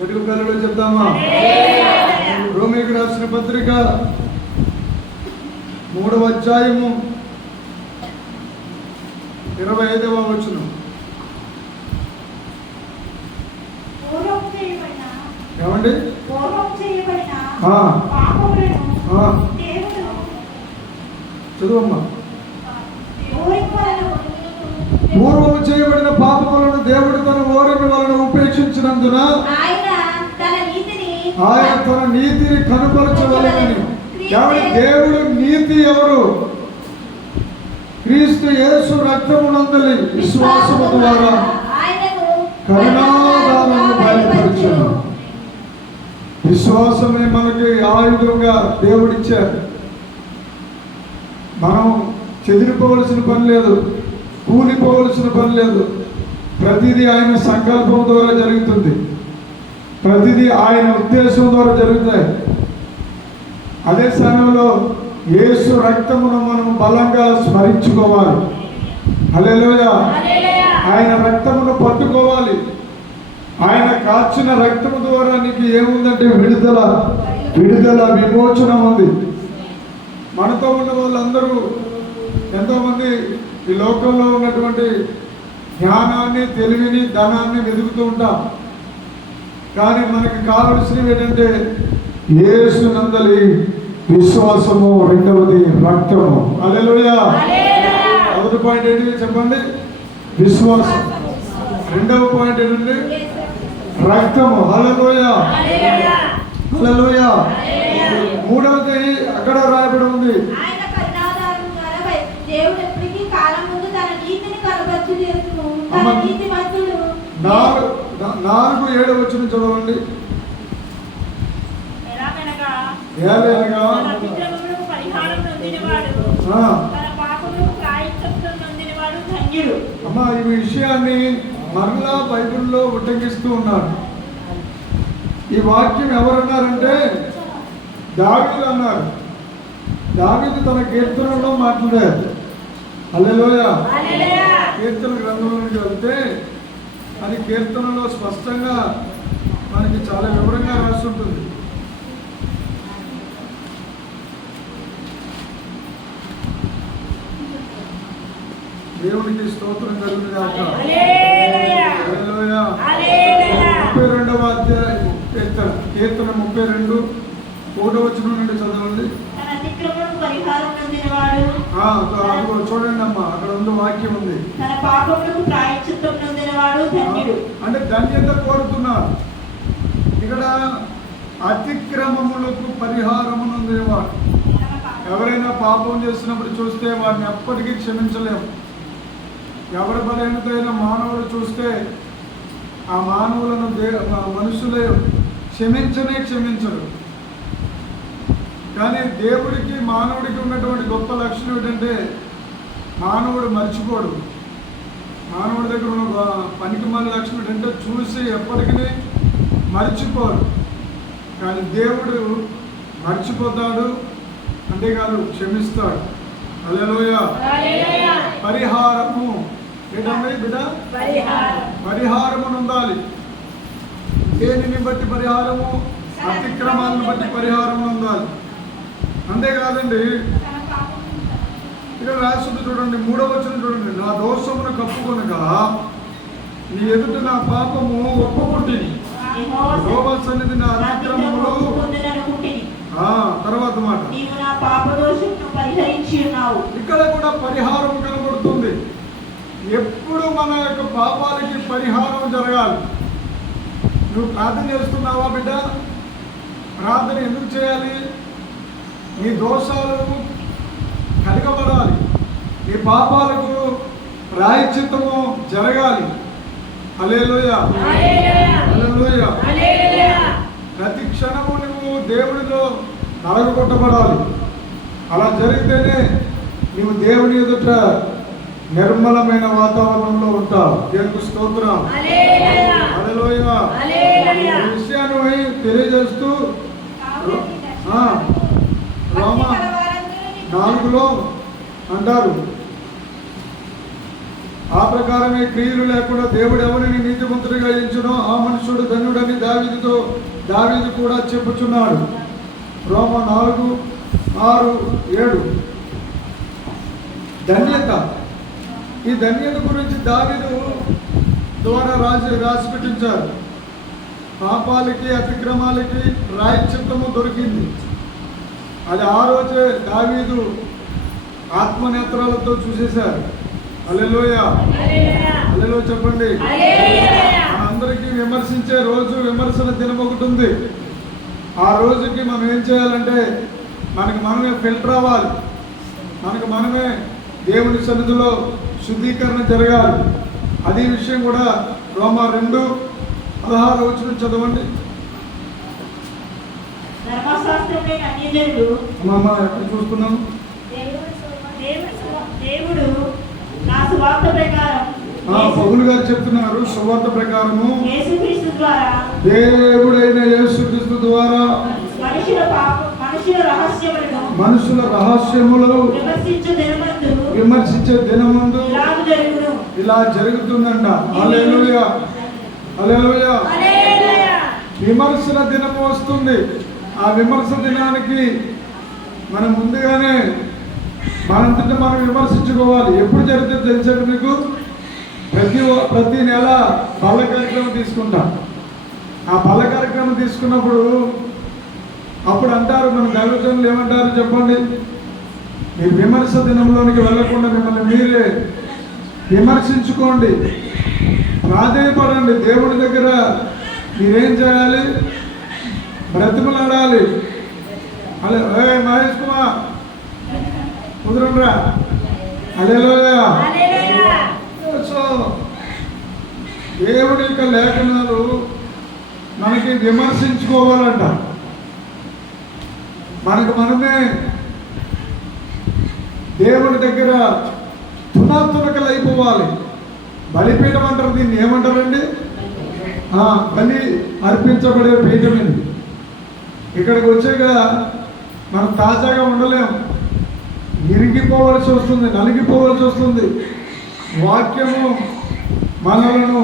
తెలుగు పిల్లలు చెప్తామా? రోమీకి రాసిన పత్రిక 3వ అధ్యాయము 25వ వచనం. ఏమండి? చదువమ్మా. పూర్వము చేయబడిన పాపములను దేవుడు తన ఓరిమి వలన ఉపేక్షించినందున ఆయన తన నీతిని కనుపరచవలెనని. దేవుడు నీతి ఎవరు? క్రీస్తు యేసు రక్తమునందలి విశ్వాసము ద్వారా కరుణాదానమును బయలుపరిచాను. విశ్వాసమే మనకి ఆయుధంగా దేవుడిచ్చారు. మనం చెదిరిపోవలసిన పని లేదు, కూలిపోవలసిన పని లేదు. ప్రతిదీ ఆయన సంకల్పం ద్వారా జరుగుతుంది, ప్రతిదీ ఆయన ఉద్దేశం ద్వారా జరుగుతాయి. అదే సమయంలో యేసు రక్తమును మనం బలంగా స్మరించుకోవాలి. హల్లెలూయా. ఆయన రక్తమును పట్టుకోవాలి. ఆయన కాచిన రక్తము ద్వారా నీకు ఏముందంటే విడుదల విమోచనం ఉంది. మనతో ఉన్న వాళ్ళందరూ ఎంతోమంది ఈ లోకంలో ఉన్నటువంటి జ్ఞానాన్ని, తెలివిని, ధనాన్ని వెతుకుతూ ఉంటాం. కానీ మనకి కావలసినవి ఏంటంటే యేసునందలి విశ్వాసము, రెండవది రక్తము. హల్లెలూయా. మొదటి పాయింట్ ఏంటి చెప్పండి? విశ్వాసం. రెండవ పాయింట్ ఏంటంటే రక్తము. హల్లెలూయా. హల్లెలూయా. మూడవది అక్కడ రాయబడి ఉంది, నాలుగు 7వ వచనం చదవండి. అమ్మా, ఈ విషయాన్ని మరలా బైబిల్లో ఉటంకిస్తూ ఉన్నాడు. ఈ వాక్యం ఎవరన్నారంటే దావీదు అన్నారు. దావీదు తన కీర్తనలో మాట్లాడారు. హల్లెలూయా. కీర్తన గ్రంథంలోకి వెళ్తే అది కీర్తనలో స్పష్టంగా మనకి చాలా వివరంగా రాసి ఉంటుంది. దేవునికి స్తోత్రం కలుగును గాక. హల్లెలూయా. 32వ అధ్యాయం కీర్తన 32 1వ వచనం నుండి చదవండి. చూడండి అమ్మా, అక్కడ ఉంది వాక్యం ఉంది. అంటే ధన్యత కోరుతున్నారు. ఇక్కడ అతిక్రమములకు పరిహారము నొందినవాడు. ఎవరైనా పాపం చేసినప్పుడు చూస్తే వారిని ఎప్పటికీ క్షమించలేము. ఎవరి బలహీనత అయిన మానవులు చూస్తే ఆ మానవులను మనుషులే క్షమించరు. కానీ దేవుడికి మానవుడికి ఉన్నటువంటి గొప్ప లక్షణం ఏంటంటే మానవుడు మర్చిపోడు. మానవుడి దగ్గర ఉన్న పనికిమాలిన లక్షణం ఏంటంటే చూసి ఎప్పటికీ మర్చిపోరు. కానీ దేవుడు మర్చిపోతాడు, అంతేకాదు క్షమిస్తాడు. హల్లెలూయా. పరిహారము ఏంటంటే బిడ్డ? పరిహారము ఉండాలి. దేనిని బట్టి పరిహారము? అతిక్రమాలను బట్టి పరిహారం ఉండాలి. అంతేకాదండి, ఇక్కడ రాస్తుంది చూడండి, 3వ వచనం చూడండి. నా దోషమును కప్పుకొనగా నీ ఎదుట నా పాపము ఒప్పుకుంటిని, యెహోవా సన్నిధి నా అతిక్రమములు. తర్వాత మాట, ఇక్కడ కూడా పరిహారం కనబడుతుంది. ఎప్పుడు మన యొక్క పాపాలకి పరిహారం జరగాలి. నువ్వు ప్రార్థన చేస్తున్నావా బిడ్డ? ప్రార్థన ఎందుకు చేయాలి? నీ దోషాలు కడగబడాలి, నీ పాపాలకు ప్రాయశ్చిత్తము జరగాలి. హల్లెలూయా. హల్లెలూయా. ప్రతి క్షణము నువ్వు దేవుడిలో నలగొట్టబడాలి. అలా జరిగితేనే నువ్వు దేవుని ఎదుట నిర్మలమైన వాతావరణంలో ఉంటావు. దేవునికి స్తోత్రం. హల్లెలూయా. ఈ విషయాన్ని తెలియజేస్తూ రోమా 4లో అంటారు, ఆ ప్రకారమే క్రియలు లేకుండా దేవుడు ఎవరిని నీతిమంతుడిగా ఎంచునో ఆ మనుషుడు ధన్యుడని దావీదు కూడా చెప్పుచున్నాడు. రోమ 4:6-7. ధన్యత. ఈ ధన్యత గురించి దావీదు ద్వారా రాసి పెట్టించారు. పాపాలకి అతిక్రమాలకి ప్రాయశ్చిత్తము దొరికింది. అది ఆ రోజే దావీదు ఆత్మనేత్రాలతో చూసేశారు. హల్లెలూయా, హల్లెలూయా చెప్పండి. మనందరికీ విమర్శించే రోజు, విమర్శన దినం ఒకటి ఉంది. ఆ రోజుకి మనం ఏం చేయాలంటే మనకి మనమే ఫిల్టర్ అవ్వాలి. మనకు మనమే దేవుని సన్నిధిలో శుద్ధీకరణ జరగాలి. అదే విషయం కూడా రోమా 2:16 చదవండి. ఎక్కడ చూస్తున్నాం? పౌలు గారు చెప్తున్నారు, సువార్త ప్రకారము దేవుడైన యేసుక్రీస్తు ద్వారా మనుషుల రహస్యములను విమర్శించే దినమందు ఇలా జరుగుతుందంట. హల్లెలూయా, హల్లెలూయా. విమర్శన దినము వస్తుంది. ఆ విమర్శ దినానికి మనం ముందుగానే మనంతటా మనం విమర్శించుకోవాలి. ఎప్పుడు జరుగుతుంది తెలిసాక మీకు? ప్రతి నెల బల్ల కార్యక్రమం తీసుకుంటాం. ఆ బల్ల కార్యక్రమం తీసుకున్నప్పుడు అప్పుడు అంటారు, మన దైవజనులు ఏమంటారు చెప్పండి? మీరు విమర్శ దినంలోనికి వెళ్ళకుండా మిమ్మల్ని మీరే విమర్శించుకోండి, ప్రాధేయపడండి. దేవుడి దగ్గర మీరేం చేయాలి? బ్రతిమలాడాలి. అలే మహేష్ కుమార్ కుదరంరా. హల్లెలూయా. సో దేవుడి యొక్క లేఖనాలు మనకి విమర్శించుకోవాలంట. మనకు మనమే దేవుడి దగ్గర తునాతునకలు అయిపోవాలి. బలిపీఠం అంటారు. దీన్ని ఏమంటారండి? బలి అర్పించబడే పీఠం ఇది. ఇక్కడికి వచ్చాక మనం తాజాగా ఉండలేము. ఇరిగిపోవలసి వస్తుంది, నలిగిపోవలసి వస్తుంది. వాక్యము మనలను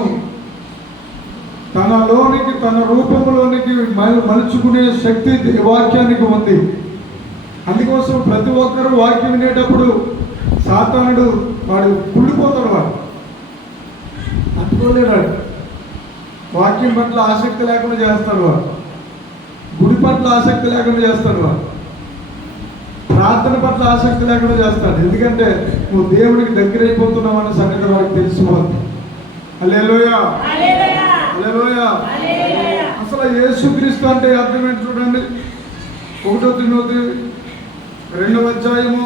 తనలోనికి, తన రూపంలోనికి మలుచుకునే శక్తి వాక్యానికి ఉంది. అందుకోసం ప్రతి ఒక్కరూ వాక్యం వినేటప్పుడు సాతానుడు వాడు కుళ్ళిపోతాడు, వాడు అందుకోలేడు. వాక్యం పట్ల ఆసక్తి లేకుండా చేస్తాడు వాడు. గుడి పట్ల ఆసక్తి లేకుండా చేస్తాడు వాడు. ప్రార్థన పట్ల ఆసక్తి లేకుండా చేస్తాడు. ఎందుకంటే నువ్వు దేవుడికి దగ్గర అయిపోతున్నావు అనే సంగతి వాడికి తెలిసిపోతుంది. హల్లెలూయా, హల్లెలూయా. అసలు యేసుక్రీస్తు అంటే అర్థం ఏంటి చూడండి. 1 తిమోతి 2:2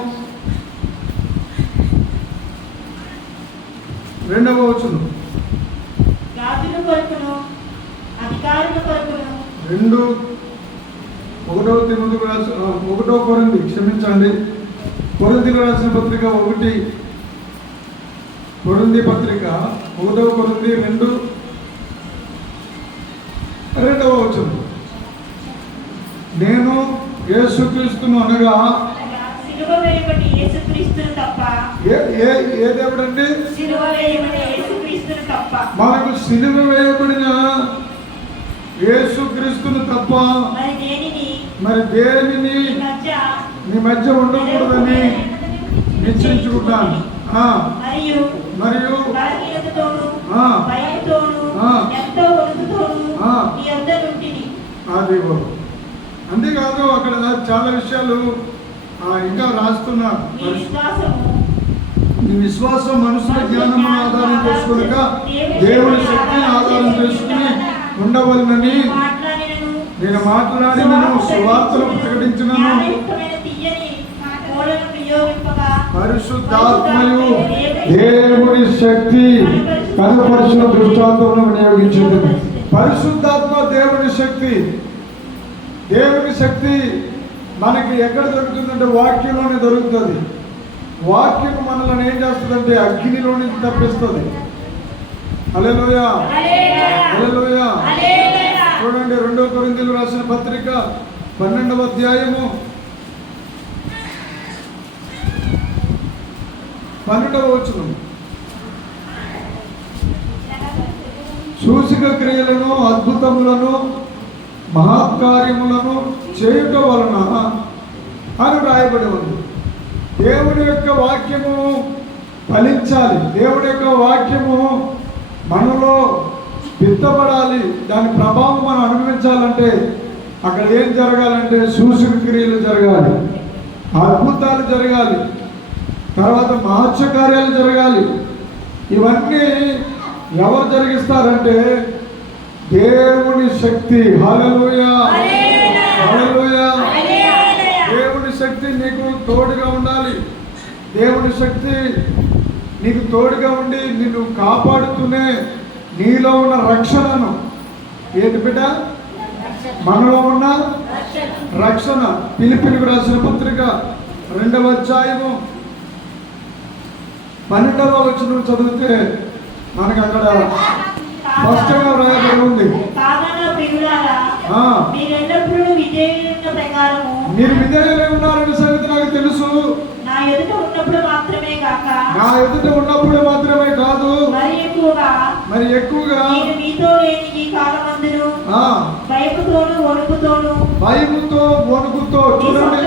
కొరింథీయులకు రాసిన పత్రిక 1 కొరింథీ పత్రిక 1 కొరింథీ 2:2 నేను యేసుక్రీస్తును అనగా ఏ దేవుడండి? మనకు సిలువ వేయబడిన యేసుక్రీస్తును తప్ప మరి దేనిని నీ మధ్య ఉండకూడదని నిశ్చయించుకుంటాను. మరియు అది అంతేకాదు, అక్కడ చాలా విషయాలు ఇంకా రాస్తున్నారు. నీ విశ్వాసం మనుషుల జ్ఞానం ఆధారం చేసుకునక దేవుని శక్తిని ఆధారం చేసుకుని ఉండవలనని నేను మాట్లాడి సువార్తలు ప్రకటించినను. పరిశుద్ధాత్మయు దేవుని శక్తి కనపరిచిన దృష్టాంతంలో వినియోగించింది. పరిశుద్ధాత్మ దేవుని శక్తి. దేవుని శక్తి మనకి ఎక్కడ దొరుకుతుందంటే వాక్యంలోనే దొరుకుతుంది. వాక్యం మనల్ని ఏం చేస్తుందంటే అగ్నిలో నుంచి తప్పిస్తుంది. హల్లెలూయా, హల్లెలూయా. చూడండి 2 కొరింథీయులకు రాసిన పత్రిక 12వ అధ్యాయము 12వ వచనం. సూచక క్రియలను, అద్భుతములను, మహత్కార్యములను చేయుట వలన అని రాయబడి ఉంది. దేవుని యొక్క వాక్యము ఫలించాలి, దేవుని యొక్క వాక్యము మనలో విత్తబడాలి, దాని ప్రభావం మనం అనుభవించాలంటే అక్కడ ఏం జరగాలంటే సూచక క్రియలు జరగాలి, అద్భుతాలు జరగాలి, తర్వాత మహత్కార్యాలు జరగాలి. ఇవన్నీ ఎవరు జరిగిస్తారంటే దేవుని శక్తి. హల్లెలూయా, హల్లెలూయా. దేవుని శక్తి నీకు తోడుగా ఉండాలి. దేవుని శక్తి నీకు తోడుగా ఉండి నిన్ను కాపాడుతూనే నీలో ఉన్న రక్షణను, ఏంటి బిడ్డ, మనలో ఉన్న రక్షణ. ఫిలిప్పీయులకు రాసిన పత్రిక 2వ అధ్యాయము 12వ వచనం చదివితే మనకు అక్కడ స్పష్టంగా రాయబడి ఉంది. మీరు విధేయులై ఉన్నారనే సంగతి నాకు తెలుసు. నా ఎదుట ఉన్నప్పుడు మాత్రమే కాదు, మరి ఎక్కువగా భయముతో వణుకుతో. చూడండి,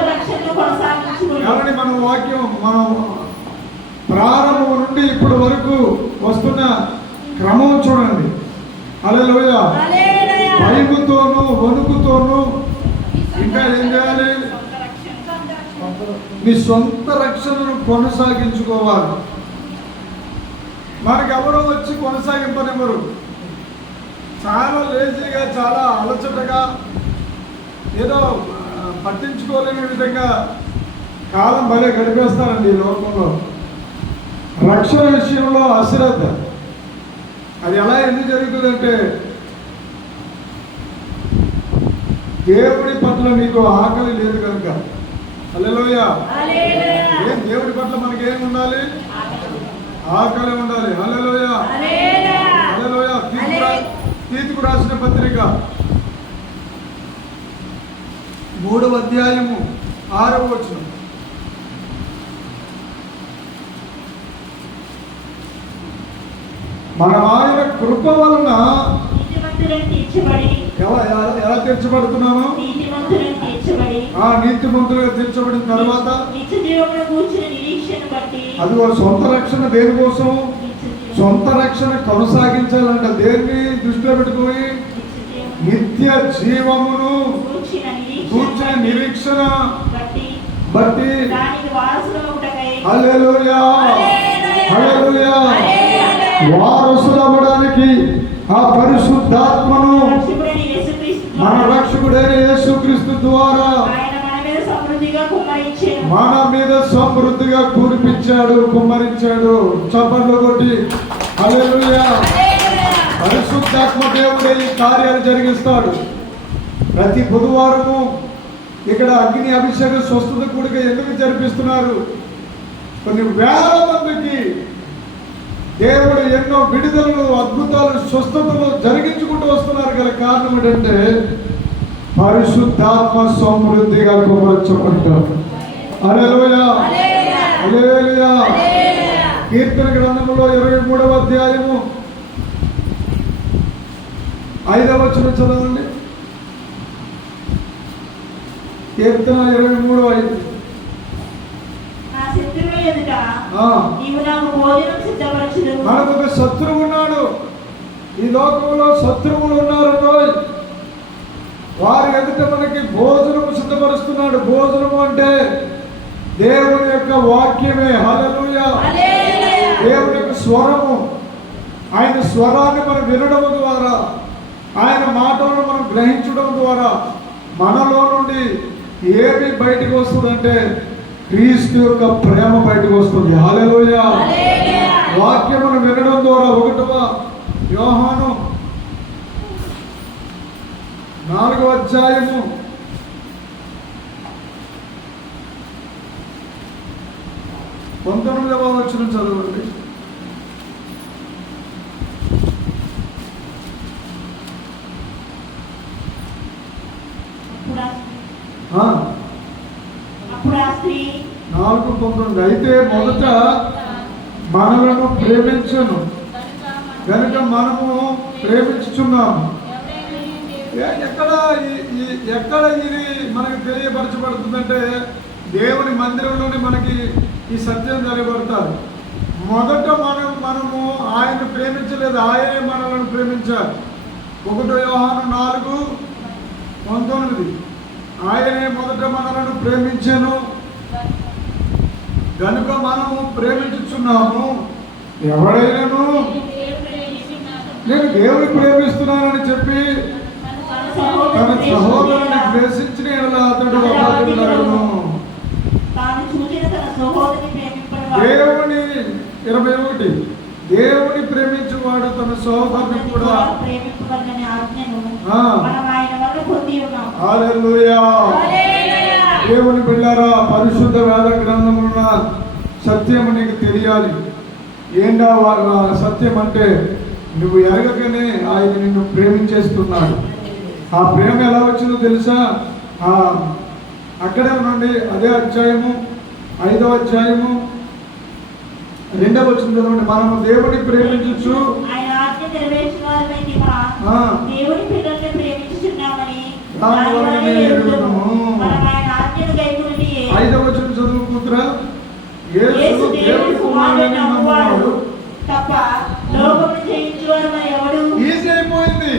కాబట్టి మన వాక్యం మనం ప్రారంభం నుండి ఇప్పటి వరకు వస్తున్న క్రమం చూడండి. హల్లెలూయా. భయముతోను వణుకుతోను ఇంకా ఏం చేయాలి? మీ సొంత రక్షణను కొనసాగించుకోవాలి. మనకు ఎవరో వచ్చి కొనసాగింపనివ్వరు. చాలా లేజీగా, చాలా అలచటగా, ఏదో పట్టించుకోలేని విధంగా కాలం భలే గడిపేస్తారండి ఈ లోకంలో. రక్షణ విషయంలో అశ్రద్ధ. అది ఎలా ఎందుకు జరుగుతుందంటే దేవుడి పట్ల నీకు ఆకలి లేదు కనుక. హల్లెలూయా. ఏం దేవుడి పట్ల మనకి ఏం ఉండాలి? ఆకలి ఉండాలి. హల్లెలూయా, హల్లెలూయా. తీతుకు రాసిన పత్రిక 3వ అధ్యాయము 6వ వచనం. మన ఆయన కృప వలన ఎలా తీర్చబడుతున్నాము? నీతిమంతులుగా తీర్చబడిన తర్వాత అది సొంత రక్షణ. దేనికోసం? సొంత రక్షణ కొనసాగించాలంట. దేన్ని దృష్టిలో పెట్టుకొని? నిత్య జీవమును కూర్చిన నిరీక్షణ బట్టి. హల్లెలూయా, హల్లెలూయా. వారసులవ్వడానికి ఆ పరిశుద్ధాత్మను మన రక్షకుడైన యేసుక్రీస్తు ద్వారా మన మీద సమృద్ధిగా కురిపించాడు, కుమ్మరించాడు. చప్పట్లు కొట్టి హల్లెలూయా. పరిశుద్ధాత్మ దేవుడే ఈ కార్యాలు జరిగిస్తాడు. ప్రతి బుధవారము ఇక్కడ అగ్ని అభిషేక స్వస్థత కూడిక ఎందుకు జరిపిస్తున్నారు? కొన్ని వేల మందికి దేవుడు ఎన్నో విడుదలలు, అద్భుతాలు, స్వస్థతలు జరిగించుకుంటూ వస్తున్నారు. గల కారణం ఏంటంటే పరిశుద్ధాత్మ సమృద్ధిగా కుమరించబడ్డాడు. హల్లెలూయా, హల్లెలూయా. కీర్తన గ్రంథంలో 23వ అధ్యాయము 5వ వచనం చదవండి. కీర్తన 23:5. మనకు ఒక శత్రువు ఉన్నాడు. ఈ లోకంలో శత్రువులు ఉన్నారు. వారి ఎదుట మనకి భోజనము సిద్ధపరుస్తున్నాడు. భోజనము అంటే దేవుని యొక్క వాక్యమే. హల్లెలూయా. దేవుని యొక్క స్వరము. ఆయన స్వరాన్ని మనం వినడం ద్వారా, ఆయన మాటలను మనం గ్రహించడం ద్వారా మనలో నుండి ఏమి బయటకు వస్తుందంటే క్రీస్తు యొక్క ప్రేమ బయటకు వస్తుంది. హల్లెలూయా. వాక్యమును వినడం ద్వారా 1వ యోహాను 4వ అధ్యాయము 19వ వచనం చదవండి. అప్పుడు ఆ స్త్రీ 4:19. అయితే మొదట మనలను ప్రేమించను గనుక మనము ప్రేమించుచున్నాము. ఎక్కడ ఇది మనకి తెలియపరచబడుతుందంటే దేవుని మందిరంలోనే మనకి ఈ సత్యం తెలియబడతారు. మొదట మనము ఆయన ప్రేమించలేదు, ఆయనే మనల్ని ప్రేమించారు. 1 యోహాను 4:19 ఆయనే మొదట మనలను ప్రేమించాను కనుక మనము ప్రేమించుచున్నాము. ఎవడైనాను నేను దేవుని ప్రేమిస్తున్నానని చెప్పి తన సహోదరుని ద్వేషించిన అతడు అపరాధుడగును. దేవుని 21 దేవుని ప్రేమించువాడు తన సహోదరుని కూడా హల్లెలూయా. దేవుని బిడ్డలారా, పరిశుద్ధ వేద గ్రంథమున్న సత్యము నీకు తెలియాలి. ఏంటా సత్యం అంటే నువ్వు ఎరగకనే ఆయన నిన్ను ప్రేమించేస్తున్నాడు. ఆ ప్రేమ ఎలా వచ్చిందో తెలుసా? అక్కడే ఉండండి, అదే అధ్యాయము 5వ అధ్యాయము 2వ వచనం చదవండి. మనము దేవుని ప్రేమించు 5వ వచనం చదువు కూతురా. యేసు దేవుని కుమారుడని నమ్మువాడు తప్ప లోకమును జయించువాడు మరి ఎవడు? ఈజీ అయిపోయింది.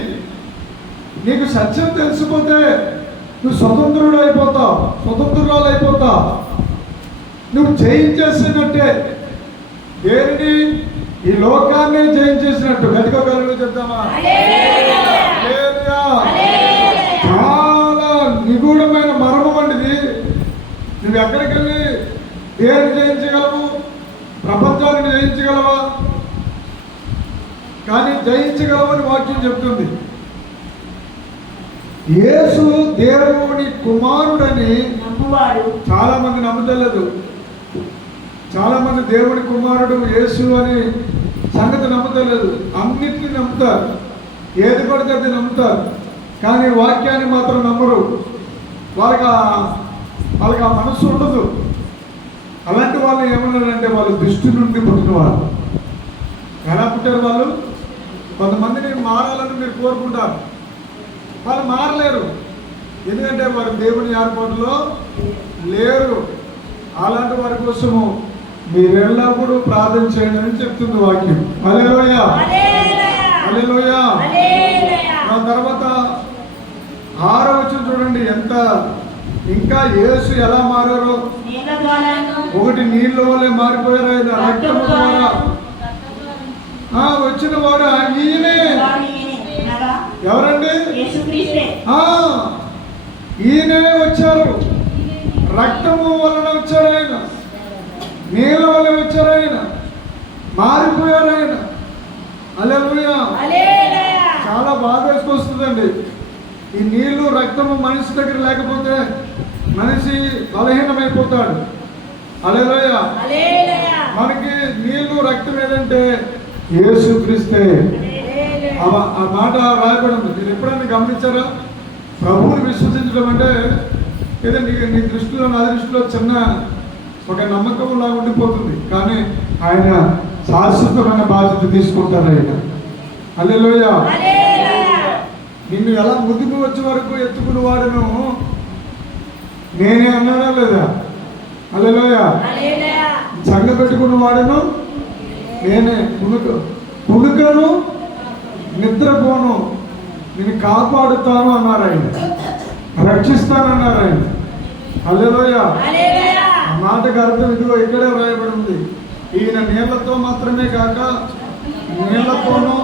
నీకు సత్యం తెలిసిపోతే నువ్వు స్వతంత్రుడు అయిపోతావు, స్వతంత్రురాలు అయిపోతావు. నువ్వు జయించేసినట్టే. దేనిని? ఈ లోకాన్ని జయించేసినట్టు. గట్టిగా కలుగులు చెప్తామా? చాలా నిగూఢమైన మర్మం అండిది. నువ్వు ఎక్కడికి వెళ్ళి దేన్ని జయించగలవు? ప్రపంచాన్ని జయించగలవా? కానీ జయించగలవని వాక్యం చెప్తుంది. యేసు దేవుని కుమారుడని చాలా మంది నమ్మలేదు. చాలా మంది దేవుని కుమారుడు యేసు అని సంగతి నమ్మలేదు. అన్నిటిని నమ్ముతారు, ఏది పడితే అది నమ్ముతారు, కానీ వాక్యాన్ని మాత్రం నమ్మరు. వాళ్ళకి ఆ మనస్సు ఉండదు. అలాంటి వాళ్ళు ఏమన్నారంటే వాళ్ళు దృష్టి నుండి పుట్టిన వాళ్ళు. ఎలా పుట్టారు వాళ్ళు? కొంతమందిని మారాలని మీరు కోరుకుంటారు, వాళ్ళు మారలేరు. ఎందుకంటే వారు దేవుని ఏర్పాటులో లేరు. అలాంటి వారి కోసము మీరు ఎల్లప్పుడూ ప్రార్థన చేయండి అని చెప్తుంది వాక్యం. హల్లెలూయా, హల్లెలూయా. ఆ తర్వాత 6వ వచనం చూడండి. ఎంత ఇంకా యేసు ఎలా మారారో. ఒకటి నీళ్ళ వల్లే మారిపోయారు, ఆయన రక్తము ద్వారా వచ్చిన వాడు ఈయనే. ఎవరండి? ఈయనే వచ్చారు. రక్తము వలన వచ్చారు ఆయన, నీళ్ళ వల్ల వచ్చారు ఆయన, మారిపోయారు ఆయన. హల్లెలూయా. చాలా బాధ వేసుకొస్తుందండి. ఈ నీళ్లు రక్తము మనిషి దగ్గర లేకపోతే మనిషి బలహీనమైపోతాడు. హల్లెలూయా. మనకి నీళ్లు రక్తం ఏదంటే యేసుక్రీస్తే. ఆ మాట రాయబడింది. మీరు ఎప్పుడైనా గమనించారా? ప్రభువుని విశ్వసించడం అంటే ఏదో నీ దృష్టిలో నా దృష్టిలో చిన్న ఒక నమ్మకంలా ఉండిపోతుంది, కానీ ఆయన శాశ్వతమైన బాధ్యత తీసుకుంటారు ఆయన. హల్లెలూయా. నిన్ను ఎలా ముదిమి వచ్చే వరకు ఎత్తుకుని వాడును నేనే అన్నాడా లేదా? హల్లెలూయా. సంగ పెట్టుకున్న వాడును నేనే. పుణుకను నిద్రపోను నేను కాపాడుతాను అన్నారు ఆయన, రక్షిస్తానన్నారు ఆయన. హల్లెలూయా. ఆ మాటకు అర్థం ఇదిగో ఇక్కడే రాయబడి ఉంది. ఈయన నీళ్లతో మాత్రమే కాక నీళ్లతోనూ.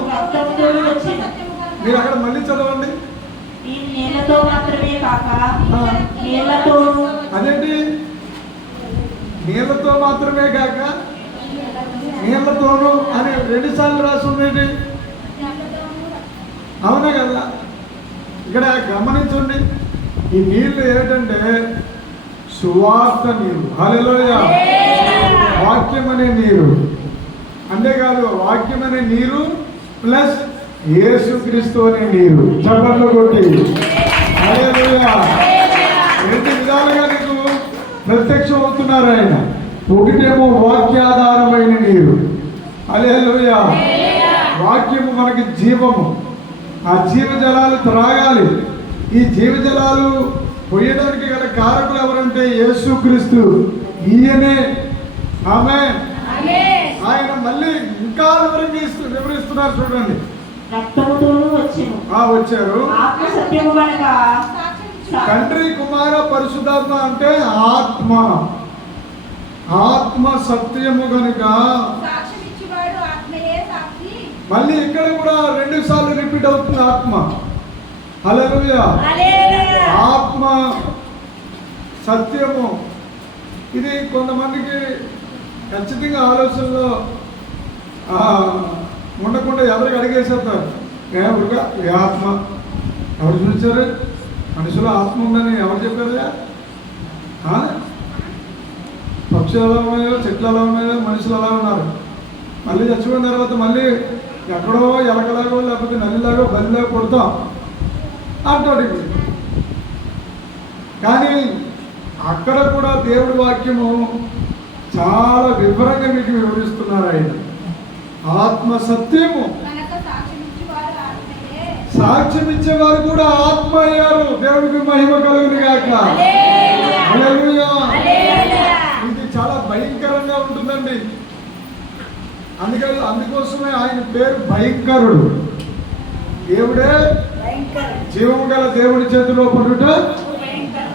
మీరు అక్కడ మళ్ళీ చదవండి. అదేంటి? నీళ్లతో మాత్రమే కాక నీళ్లతోనూ అని 2 సార్లు రాసి ఉంది. అవునా కదా? ఇక్కడ గమనించండి. ఈ నీళ్లు ఏంటంటే సువార్త నీరు. హల్లెలూయా. వాక్యం అనే నీరు. అంతేకాదు, వాక్యం అనే నీరు ప్లస్ యేసుక్రీస్తు అనే నీరు. చప్పట్లు కొట్టి హల్లెలూయా. 2 విధాలుగా నీకు ప్రత్యక్షం అవుతున్నారు ఆయన. ఒకటేమో వాక్యాధారమైన నీరు. హల్లెలూయా. వాక్యము మనకి జీవము. ఆ జీవజలాలు త్రాగాలి. ఈ జీవజలాలు పోయడానికి గల కారకులు ఎవరంటే యేసుక్రీస్తు. ఈయనే. ఆమేన్. ఆయన మళ్ళీ ఇంకా వివరిస్తున్నారు చూడండి. రక్తముతోనూ వచ్చెను. వచ్చారు. ఆత్మ సత్యము గనుక. తండ్రి కుమార పరిశుద్ధాత్మ అంటే ఆత్మ. ఆత్మ సత్యము గనుక. మళ్ళీ ఇక్కడ కూడా 2 సార్లు రిపీట్ అవుతుంది ఆత్మ. హల్లెలూయా. ఆత్మ సత్యము. ఇది కొంతమందికి ఖచ్చితంగా ఆలోచనలో ఉండకుండా ఎవరికి అడిగేసేస్తారు. ఏ ఆత్మ ఎవరు చూసారు? మనుషుల ఆత్మ ఉందని ఎవరు చెప్పారా? పక్షులు ఎలా ఉన్నాయో, చెట్లు ఎలా ఉన్నాయో, మనుషులు ఎలా ఉన్నారు. మళ్ళీ చచ్చిపోయిన తర్వాత మళ్ళీ ఎక్కడో ఎలకలాగో లేకపోతే నల్లిలాగో బలిలాగో కొడతాం అంటోటికి. కానీ అక్కడ కూడా దేవుడి వాక్యము చాలా వివరంగా మీకు వివరిస్తున్నారు. ఆయన ఆత్మ సత్యము. సాక్ష్యం ఇచ్చేవారు కూడా ఆత్మ అయ్యారు. దేవుడికి మహిమ కలుగును గాక. హల్లెలూయా. ఇది చాలా భయంకరంగా ఉంటుందండి. అందుకోసమే ఆయన పేరు భయంకరుడు. దేవుడే జీవం గల దేవుడి చేతిలో పడుట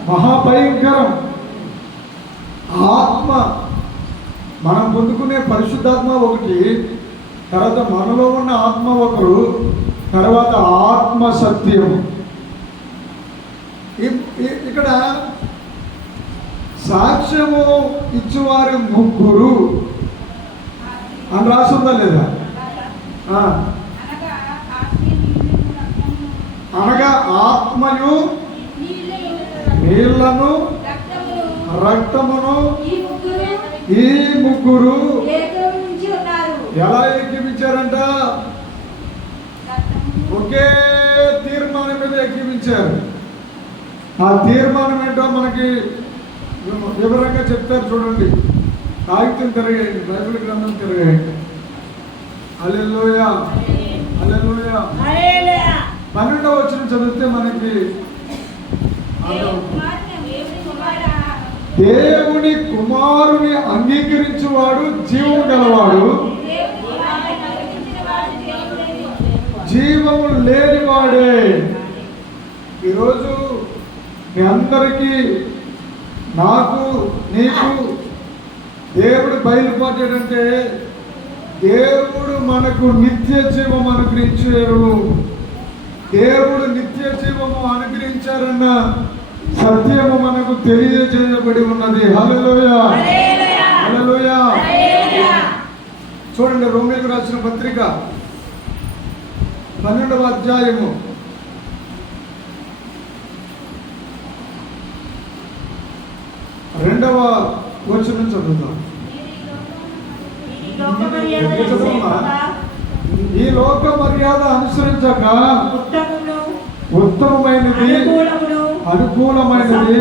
మహాభయంకరం. ఆత్మ మనం పొందుకునే పరిశుద్ధాత్మ ఒకటి, తర్వాత మనలో ఉన్న ఆత్మ ఒకరు, తర్వాత ఆత్మ సత్యం. ఇక్కడ సాక్ష్యము ఇచ్చేవారు 3 అని రాసుందా లేదా? అనగా ఆత్మయు నీళ్లను రక్తమును ఈ 3 ఎలా ఎక్కిపించారంట? ఒకే తీర్మానం మీద ఎక్కిపించారు. ఆ తీర్మానం ఏంటో మనకి వివరంగా చెప్తారు చూడండి. కాగితం తిరగేయండి, బైబిల్ గ్రంథం తిరగేయండి. హల్లెలూయా. హల్లెలూయా. 12వ వచనం చదివితే మనకి దేవుని కుమారుని అంగీకరించువాడు జీవం గలవాడు, జీవము లేనివాడే. ఈరోజు మీ అందరికీ, నాకు, నీకు దేవుడు బయలుపడ్డాడంటే దేవుడు మనకు నిత్య జీవం అనుగ్రహించారు. దేవుడు నిత్య జీవము అనుగ్రహించారన్న సత్యము మనకు తెలియజేయబడి ఉన్నది. హల్లెలూయా. హల్లెలూయా. చూడండి, రోమీయులకు రాసిన పత్రిక 12వ అధ్యాయము 2వ వచనం చదువుతాం. ఈ లోక మర్యాద అనుసరించక ఉత్తమమైనది, అనుకూలమైనది,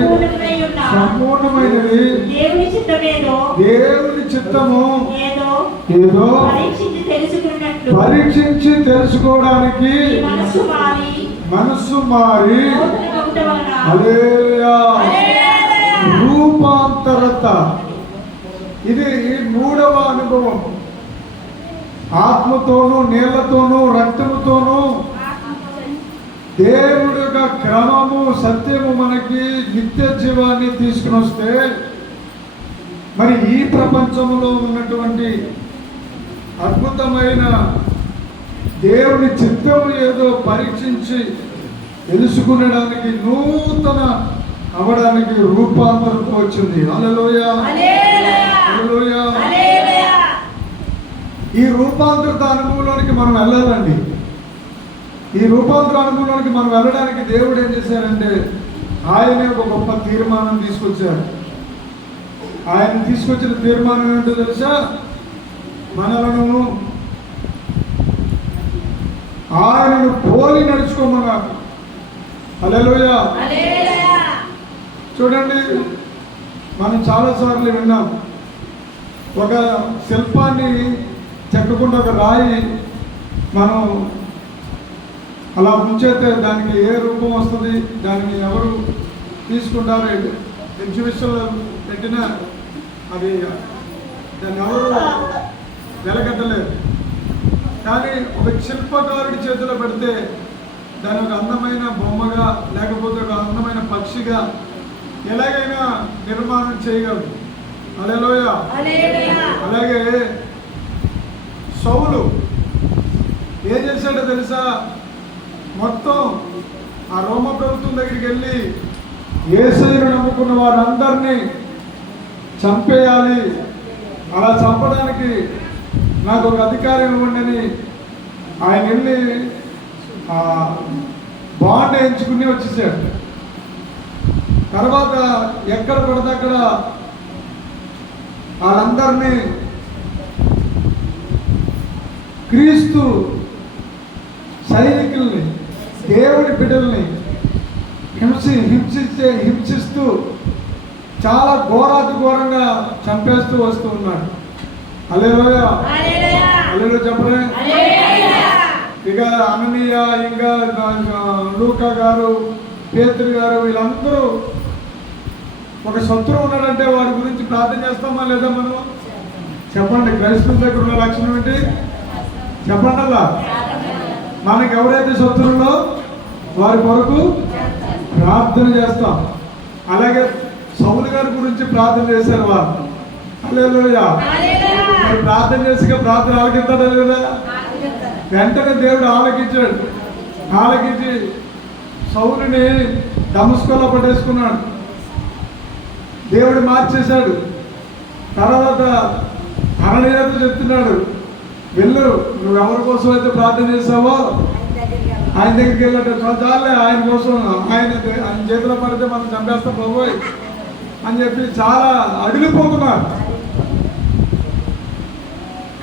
సంపూర్ణమైనది దేవుని చిత్తము ఏదో పరీక్షించి తెలుసుకోవడానికి మనస్సు మారి హల్లెలూయా రూపాంతరత. ఇది 3వ అనుభవం. ఆత్మతోనూ, నీళ్లతోనూ, రక్తముతోనూ దేవుడి యొక్క క్రమము, సత్యము మనకి నిత్య జీవాన్ని తీసుకుని వస్తే, మరి ఈ ప్రపంచంలో ఉన్నటువంటి అద్భుతమైన దేవుని చిత్తము ఏదో పరీక్షించి తెలుసుకునడానికి, నూతన అవడానికి రూపాంతరంతో వచ్చింది. హల్లెలూయా. హల్లెలూయా. ఈ రూపాంతరిత అనుభవంలోనికి మనం వెళ్ళాలండి. ఈ రూపాంతర అనుభవంలోనికి మనం వెళ్ళడానికి దేవుడు ఏం చేశారంటే, ఆయనే ఒక గొప్ప తీర్మానం తీసుకొచ్చారు. ఆయన తీసుకొచ్చిన తీర్మానం ఏంటో తెలుసా? మనలను ఆయనను పోలి నడుచుకోమన్నారు. హల్లెలూయా. చూడండి, మనం చాలాసార్లు విన్నాం, ఒక శిల్పాన్ని చెక్కకుండా ఒక రాయి మనం అలా ఉంచేస్తే దానికి ఏ రూపం వస్తుంది, దానిని ఎవరు తీసుకుంటారో ఎగ్జిబిషన్లో పెట్టినా అది దాన్ని ఎవరు వెలకట్టలేదు. కానీ ఒక శిల్పకారుడి చేతిలో పెడితే దాని ఒక అందమైన బొమ్మగా లేకపోతే ఒక అందమైన పక్షిగా ఎలాగైనా నిర్మాణం చేయగలరు. హల్లెలూయా. అలాగే సౌలు ఏం చేశాడో తెలుసా? మొత్తం ఆ రోమ ప్రభుత్వం దగ్గరికి వెళ్ళి యేసయ్యను నమ్ముకున్న వారందరినీ చంపేయాలి, అలా చంపడానికి నాకు ఒక అధికారం ఇవ్వండి అని ఆయన వెళ్ళి బాండ్ ఎంచుకుని వచ్చేసాడు. తర్వాత ఎక్కడ పడితే అక్కడ వాళ్ళందరినీ క్రీస్తు సైనికుల్ని, దేవుడి బిడ్డల్ని హింసిస్తూ చాలా ఘోరాతి ఘోరంగా చంపేస్తూ వస్తూ ఉన్నాడు. హల్లెలూయా. హల్లెలూయా చెప్పరే. ఇక అననీయ, ఇంకా లూకా గారు, పేతురు గారు, వీళ్ళందరూ ఒక శత్రువు ఉన్నాడంటే వారి గురించి ప్రార్థన చేస్తామా లేదా? మనం చెప్పండి. క్రైస్తవుల దగ్గర ఉన్న లక్షణం ఏంటి చెప్పండి. అలా మనకి ఎవరైతే శత్రువులో వారి కొరకు ప్రార్థన చేస్తాం. అలాగే సౌలు గారి గురించి ప్రార్థన చేశారు వారు. హల్లెలూయా. ప్రార్థన చేసి ప్రార్థన ఆలకిస్తాడా లేదా? వెంటనే దేవుడు ఆలకించాడు. ఆలకించి సౌలుని దమస్కోలో పట్టేసుకున్నాడు. దేవుడు మార్చేశాడు. తర్వాత అననీయతో చెప్తున్నాడు, వెళ్ళు, నువ్వు ఎవరి కోసం అయితే ప్రార్థన చేసావో ఆయన దగ్గరికి వెళ్ళట్టు చాలే, ఆయన కోసం ఆయన చేతిలో పడితే మనం చంపేస్తాం బాబోయ్ అని చెప్పి చాలా అడిగిపోతున్నారు.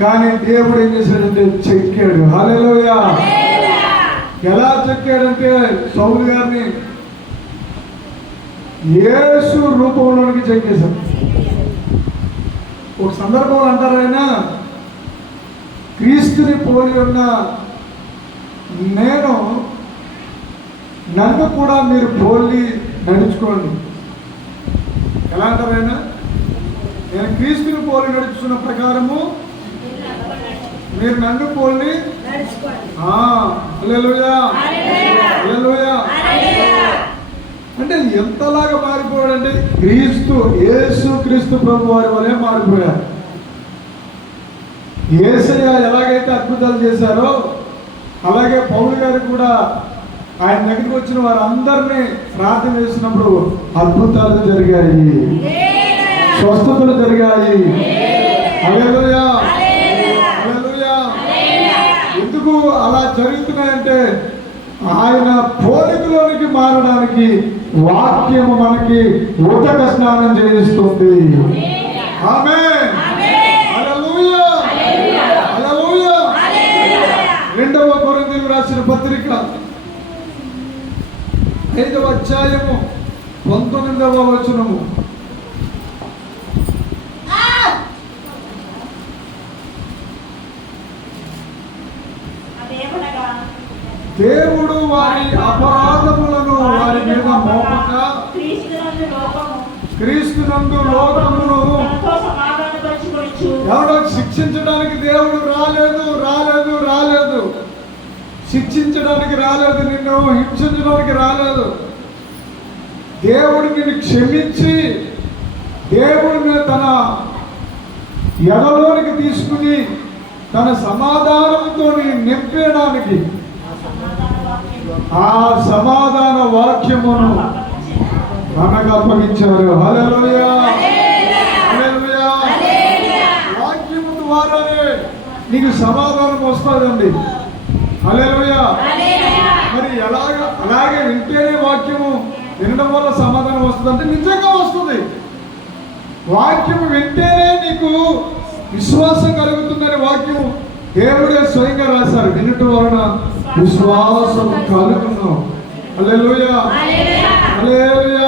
కానీ దేవుడు ఏం చేశాడంటే చెక్కాడు. హల్లెలూయా. ఎలా చెక్కాడంటే సౌలు గారిని యేసు రూపంలోనికి చెక్కేశాడు. ఒక సందర్భంలో అంటారు, ఆయన క్రీస్తుని పోలి ఉన్న నేను, నన్ను కూడా మీరు పోలి నడుచుకోండి. ఎలా అంటారు ఆయన? నేను క్రీస్తుని పోలి నడుచుకున్న ప్రకారము మీరు నన్ను పోలి హల్లెలూయా. హల్లెలూయా. అంటే ఎంతలాగా మారిపోయాడంటే యేసు క్రీస్తు ప్రభు వారి వలె మారిపోయారు. యేసయ్య ఎలాగైతే అద్భుతాలు చేశారో అలాగే పౌలు గారు కూడా ఆయన దగ్గరికి వచ్చిన వారందరినీ ప్రార్థన చేసినప్పుడు అద్భుతాలు జరిగాయి, స్వస్థతలు జరిగాయి. హల్లెలూయా. హల్లెలూయా. ఎందుకు అలా జరుగుతున్నాయంటే ఆయన పోలికలోనికి మారడానికి వాక్యము మనకి ఉదక స్నానం చేయిస్తుంది. ఆమేన్. హల్లెలూయా. హల్లెలూయా. 2వ కొరింథీయులకు రాసిన పత్రిక 5వ అధ్యాయము 19వ వచనము. దేవుడు వారి అపరాధములను వారి మీద మోపక క్రీస్తునందు లోకమును ఎవడో శిక్షించడానికి దేవుడు రాలేదు. శిక్షించడానికి రాలేదు, నిన్ను హింసించడానికి రాలేదు. దేవుడు నిన్ను క్షమించి దేవుడిని తన ఎడలోనికి తీసుకుని తన సమాధానంతో నింపేయడానికి ఆ సమాధాన వాక్యమును మనకు అప్పగించారు. హల్లెలూయా. హల్లెలూయా. వాక్యము ద్వారానే నీకు సమాధానం వస్తుందండి. హల్లెలూయా. మరి అలాగే వింటేనే వాక్యము వినడం వల్ల సమాధానం వస్తుందంటే నిజంగా వస్తుంది. వాక్యము వింటేనే నీకు విశ్వాసం కలుగుతుందని వాక్యము దేవుడే స్వయంగా రాశారు. వినటం వలన విశ్వాసం కలుగును. హల్లెలూయా. హల్లెలూయా.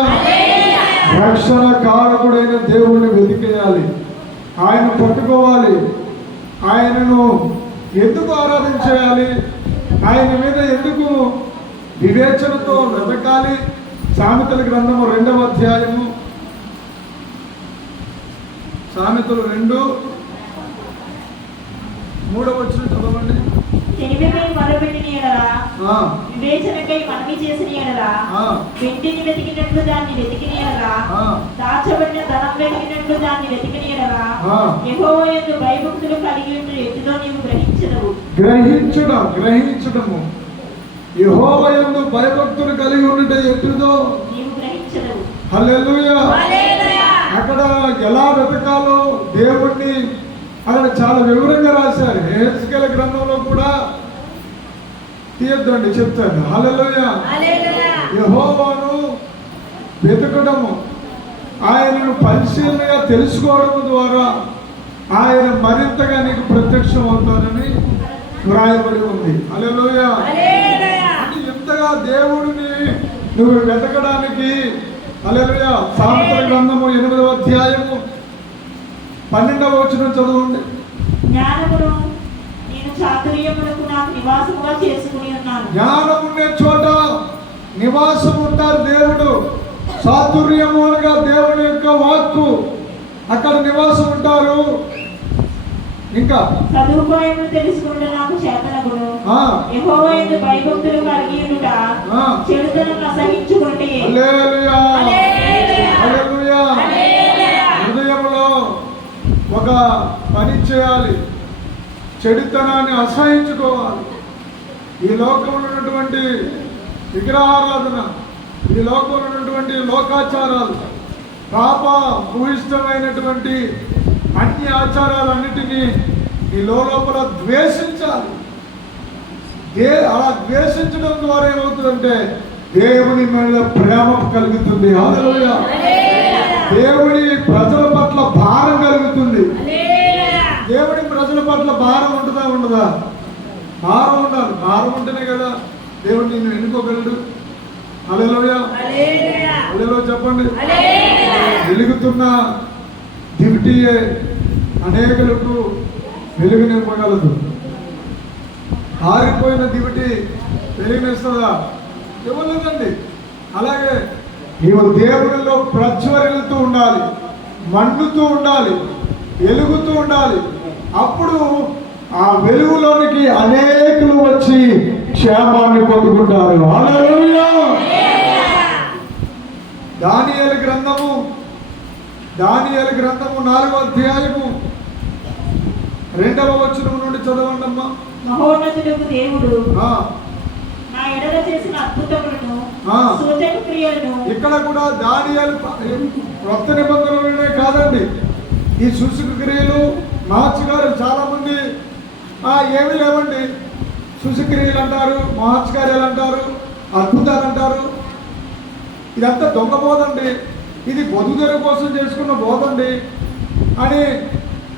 రక్షణ కారకుడైన దేవుణ్ణి వెతికేయాలి, ఆయన పట్టుకోవాలి. ఆయనను ఎందుకు ఆరాధించేయాలి? ఆయన మీద ఎందుకు వివేచనతో వెతకాలి? సామెతల గ్రంథము 2వ అధ్యాయము, సామెతలు 2:3 వచనం చదవండి. తెలివికై మొరపెట్టిన యెడల, ఆ, వివేచనకై మనవి చేసిన యెడల, ఆ, వెండిని వెతికినట్లు దాన్ని వెతికిన యెడల, ఆ, దాచబడిన ధనం వెతికినట్లు దాన్ని వెతికిన యెడల, ఆ. యెహోవా యందు భయభక్తులు కలిగి ఉండు ఎట్టుదో నీవు గ్రహించదవు. గ్రహించడము యెహోవా యందు భయభక్తులు కలిగి ఉండుట ఎట్టుదో నీవు గ్రహించదవు. హల్లెలూయా. హల్లెలూయా. అక్కడ ఎలా వెతకాలో దేవుణ్ణి అక్కడ చాలా వివరంగా రాశారు. హెస్కేల గ్రంథంలో కూడా తీయొద్దండి, చెప్తాను. హల్లెలూయా. హల్లెలూయా. యెహోవాను వెతకడము, ఆయనను పరిశీలనగా తెలుసుకోవడం ద్వారా ఆయన మరింతగా నీకు ప్రత్యక్షం అవుతానని వ్రాయబడి ఉంది. హల్లెలూయా. హల్లెలూయా. అంటే ఎంతగా దేవుడిని నువ్వు వెతకడానికి. హల్లెలూయా. సామెతల గ్రంథము 8వ అధ్యాయము 12వ వచనం చదవండి. జ్ఞానమును నేను చాతుర్యమునకు నాకు నివాసముగా చేసుకుని ఉన్నాను. జ్ఞానం ఉండే చోట నివాసం ఉంటారు దేవుడు. చాతుర్యము అనగా దేవుని యొక్క వాక్కు, అక్కడ నివాసం ఉంటారు. ఇంకా సదుపాయమును తెలుసుకుంటే నాకు చేతనగును. ఆ, యెహోవా యందు భయభక్తులు కలిగి ఉండుట, ఆ. చెడుతనం అసహించుకుంటే. హల్లెలూయా. హల్లెలూయా. హల్లెలూయా. హల్లెలూయా. హృదయంలో ఒక పని చేయాలి, చెడుతనాన్ని అసహించుకోవాలి. ఈ లోకంలో ఉన్నటువంటి విగ్రహారాధన, ఈ లోకంలో ఉన్నటువంటి లోకాచారాలు, పాప భూయిష్టమైనటువంటి అన్ని ఆచారాలన్నిటినీ ఈ లోపల ద్వేషించాలి. అలా ద్వేషించడం ద్వారా ఏమవుతుందంటే దేవుని మీద ప్రేమ కలుగుతుంది. హల్లెలూయా. దేవుడి ప్రజల పట్ల భారం కలుగుతుంది. దేవుడి ప్రజల పట్ల భారం ఉంటుందా ఉండదా? భారం ఉండాలి. భారం ఉంటేనే కదా దేవుడు నిన్ను ఎన్నుకోగలడు. హల్లెలూయా. హల్లెలూయా చెప్పండి. వెలుగుతున్న దివిటీయే అనేకులకు వెలుగునివ్వగలదు. ఆరిపోయిన దివిటి వెలుగునిస్తుందా? ఇవ్వలేదండి. అలాగే నీవు దేవునిలో ప్రజ్వరిల్లుతూ ఉండాలి, మండుతూ ఉండాలి, వెలుగుతూ ఉండాలి. అప్పుడు ఆ వెలుగులోనికి అనేకులు వచ్చి క్షేమాన్ని పొందుకుంటారు. హల్లెలూయా. దానియేలు గ్రంథము 4వ అధ్యాయము 2వ వచనం నుండి చదవండి అమ్మా. మహోన్నతుడకు దేవుడు ఆ, నా ఎడల చేసిన అద్భుతములను, ఆ. సూచక క్రియలను. ఇక్కడ కూడా దానియేలు కొత్త నిబంధనలనే కాదండి, ఈ సూచక క్రియలు మహత్కార్యాలు చాలా మంది ఏమీ లేవండి. సూచక్రియలు అంటారు, మహత్కార్యాలు అంటారు, అద్భుతాలు అంటారు. ఇదంతా దొంగ బోధండి, ఇది బతుకుదెర కోసం చేసుకున్న బోధండి అని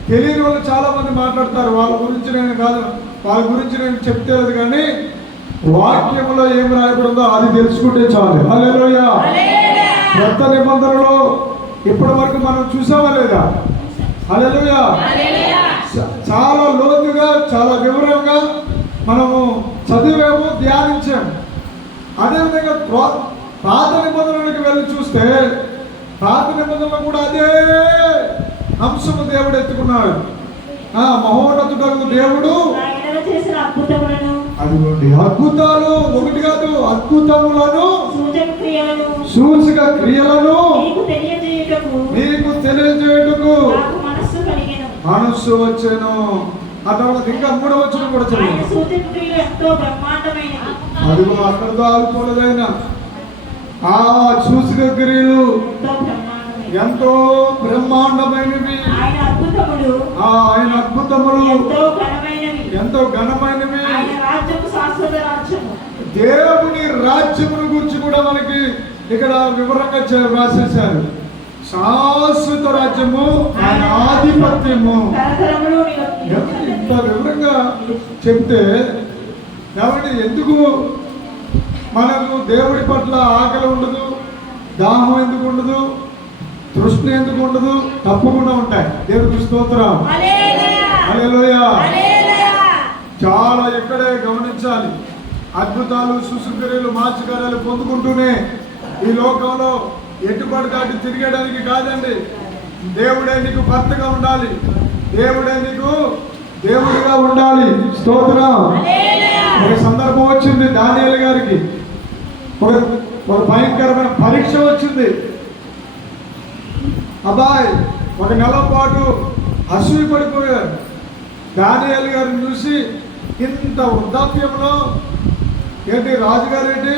తెలియని వాళ్ళు చాలా మంది మాట్లాడతారు. వాళ్ళ గురించి నేను కాదు, వాళ్ళ గురించి నేను చెప్తేది, కానీ వాక్యంలో ఏం రాయబడిందో అది తెలుసుకుంటే చాలు. హల్లెలూయా. కొత్త నిబంధనలో ఇప్పటి వరకు మనం చూసామా లేదా? హల్లెలూయా. చాలా లోతుగా, చాలా వివరంగా మనము చదివాము, ధ్యానించాము. అదేవిధంగా పాత నిబంధనలకు వెళ్ళి చూస్తే పాత నిబంధనలు కూడా అదే అంశము దేవుడు ఎత్తుకున్నాడు. మహోన్నతుడగు దేవుడు నా ఎడల చేసిన అద్భుతములను, అదిగోండి అద్భుతాలు, ఒకటి కాదు అద్భుతములను, సూచక క్రియలను నీకు తెలియజేయుటకు నాకు మనస్సు కలిగెను. మనస్సు వచ్చాను. ఆ తర్వాత ఇంకా 3వ వచనం కూడా ఆయన చదివాను. సూచక క్రియలు ఎంతో బ్రహ్మాండమైనవి. అదిగో అక్కడతో ఆగిపోలేదైనా. ఆ సూచక క్రియలు ఎంతో బ్రహ్మాండమైనవి. ఎంతో బ్రహ్మాండమైనవి. ఆయన అద్భుతములు ఆయన అద్భుతములు ఎంతో ఘనమైనవి. ఎంతో ఘనమైనవి. ఆయన రాజ్యము శాశ్వత రాజ్యము. దేవుని రాజ్యమును గురించి కూడా మనకి ఇక్కడ వివరంగా రాసేశారు. శాశ్వత రాజ్యము, ఆయన ఆధిపత్యము. తరతరములు ఇంత వివరంగా చెప్తే కాబట్టి ఎందుకు మనకు దేవుడి పట్ల ఆకలి ఉండదు, దాహం ఎందుకు ఉండదు, తృష్ణ ఎందుకు ఉండదు? తప్పకుండా ఉంటాయి. దేవుడికి స్తోత్రం. హల్లెలూయా. హల్లెలూయా. హల్లెలూయా. చాలా ఇక్కడే గమనించాలి. అద్భుతాలు, సూచక్రియలు, మార్చకార్యాలు పొందుకుంటూనే ఈ లోకంలో ఎట్టుబడి అటు తిరిగేయడానికి కాదండి. దేవుడే నీకు భర్తగా ఉండాలి, దేవుడే నీకు దేవుడిగా ఉండాలి. స్తోత్రం. ఒక సందర్భం వచ్చింది దానియేలు గారికి, ఒక భయంకరమైన పరీక్ష వచ్చింది. అబ్బాయి ఒక నెల పాటు అసూయ పడిపోయారు. దానియేలు గారిని చూసి ఇంత వృద్ధాప్యంలో ఏంటి రాజుగారు ఏంటి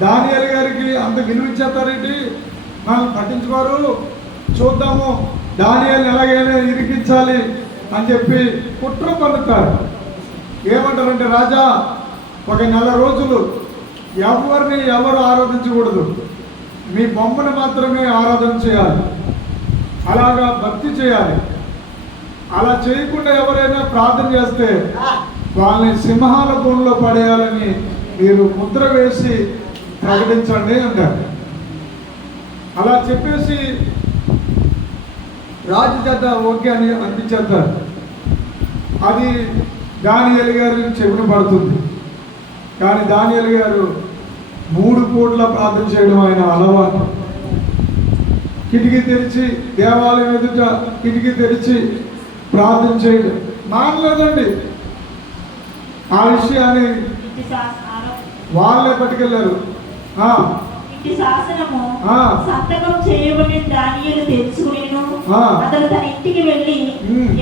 దానియేలు గారికి అంత విలువించేస్తారేంటి, మనం పట్టించుకోరు, చూద్దాము దానియేలుని ఎలాగైనా ఇరికించాలి అని చెప్పి కుట్ర పన్నుతారు. ఏమంటారంటే, రాజా ఒక నెల రోజులు ఎవరు ఆరాధించకూడదు, మీ బొమ్మను మాత్రమే ఆరాధన చేయాలి, అలాగా భక్తి చేయాలి. అలా చేయకుండా ఎవరైనా ప్రార్థన చేస్తే వాళ్ళని సింహాల బోన్లో పడేయాలని మీరు ముద్ర వేసి ప్రకటించండి అంటారు. అలా చెప్పేసి రాజు చేత ఓకే అని అనిపించేస్తారు. అది దానియేలు గారి చెవిన పడుతుంది. కానీ దానియేలు గారు 3 పూట్ల ప్రార్థన చేయడం ఆయన అలవాటు. కిటికీ తెరిచి దేవాలయం ఎదుట కిటికీ తెరిచి ప్రార్థన చేయడం మానలేదండి. ఆ విషయాన్ని వాళ్ళే పట్టుకెళ్ళారు. ఇంటి శాసనము సంతకం చేయబడిన దానియేలు తెలుసుకునేను. అతను తన ఇంటికి వెళ్ళి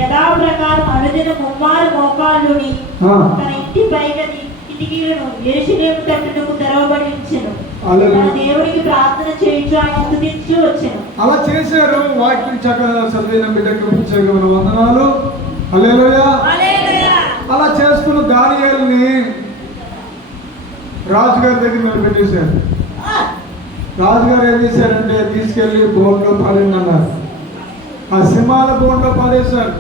యథాప్రకారం అనుదిన ముమ్మారు మోకాళ్ళుని తన ఇంటి పైగది కిటికీలను యెరూషలేము తట్టునకు తెరవబడి ఉంచెను. తన దేవునికి ప్రార్థన చేయించు ఆయన స్తుతించు వచ్చెను. అలా చేశారు. వాక్యం చక్కగా చదివిన బిడ్డకు వందనాలు. హల్లెలూయా. అలా చేస్తున్న దానియేలుని రాజుగారి దగ్గర నిలబెట్టేశారు. రాజుగారు ఏం చేశారంటే తీసుకెళ్లి బోన్లో పడండి అన్నారు. ఆ సింహాల బోన్లో పడేశారు.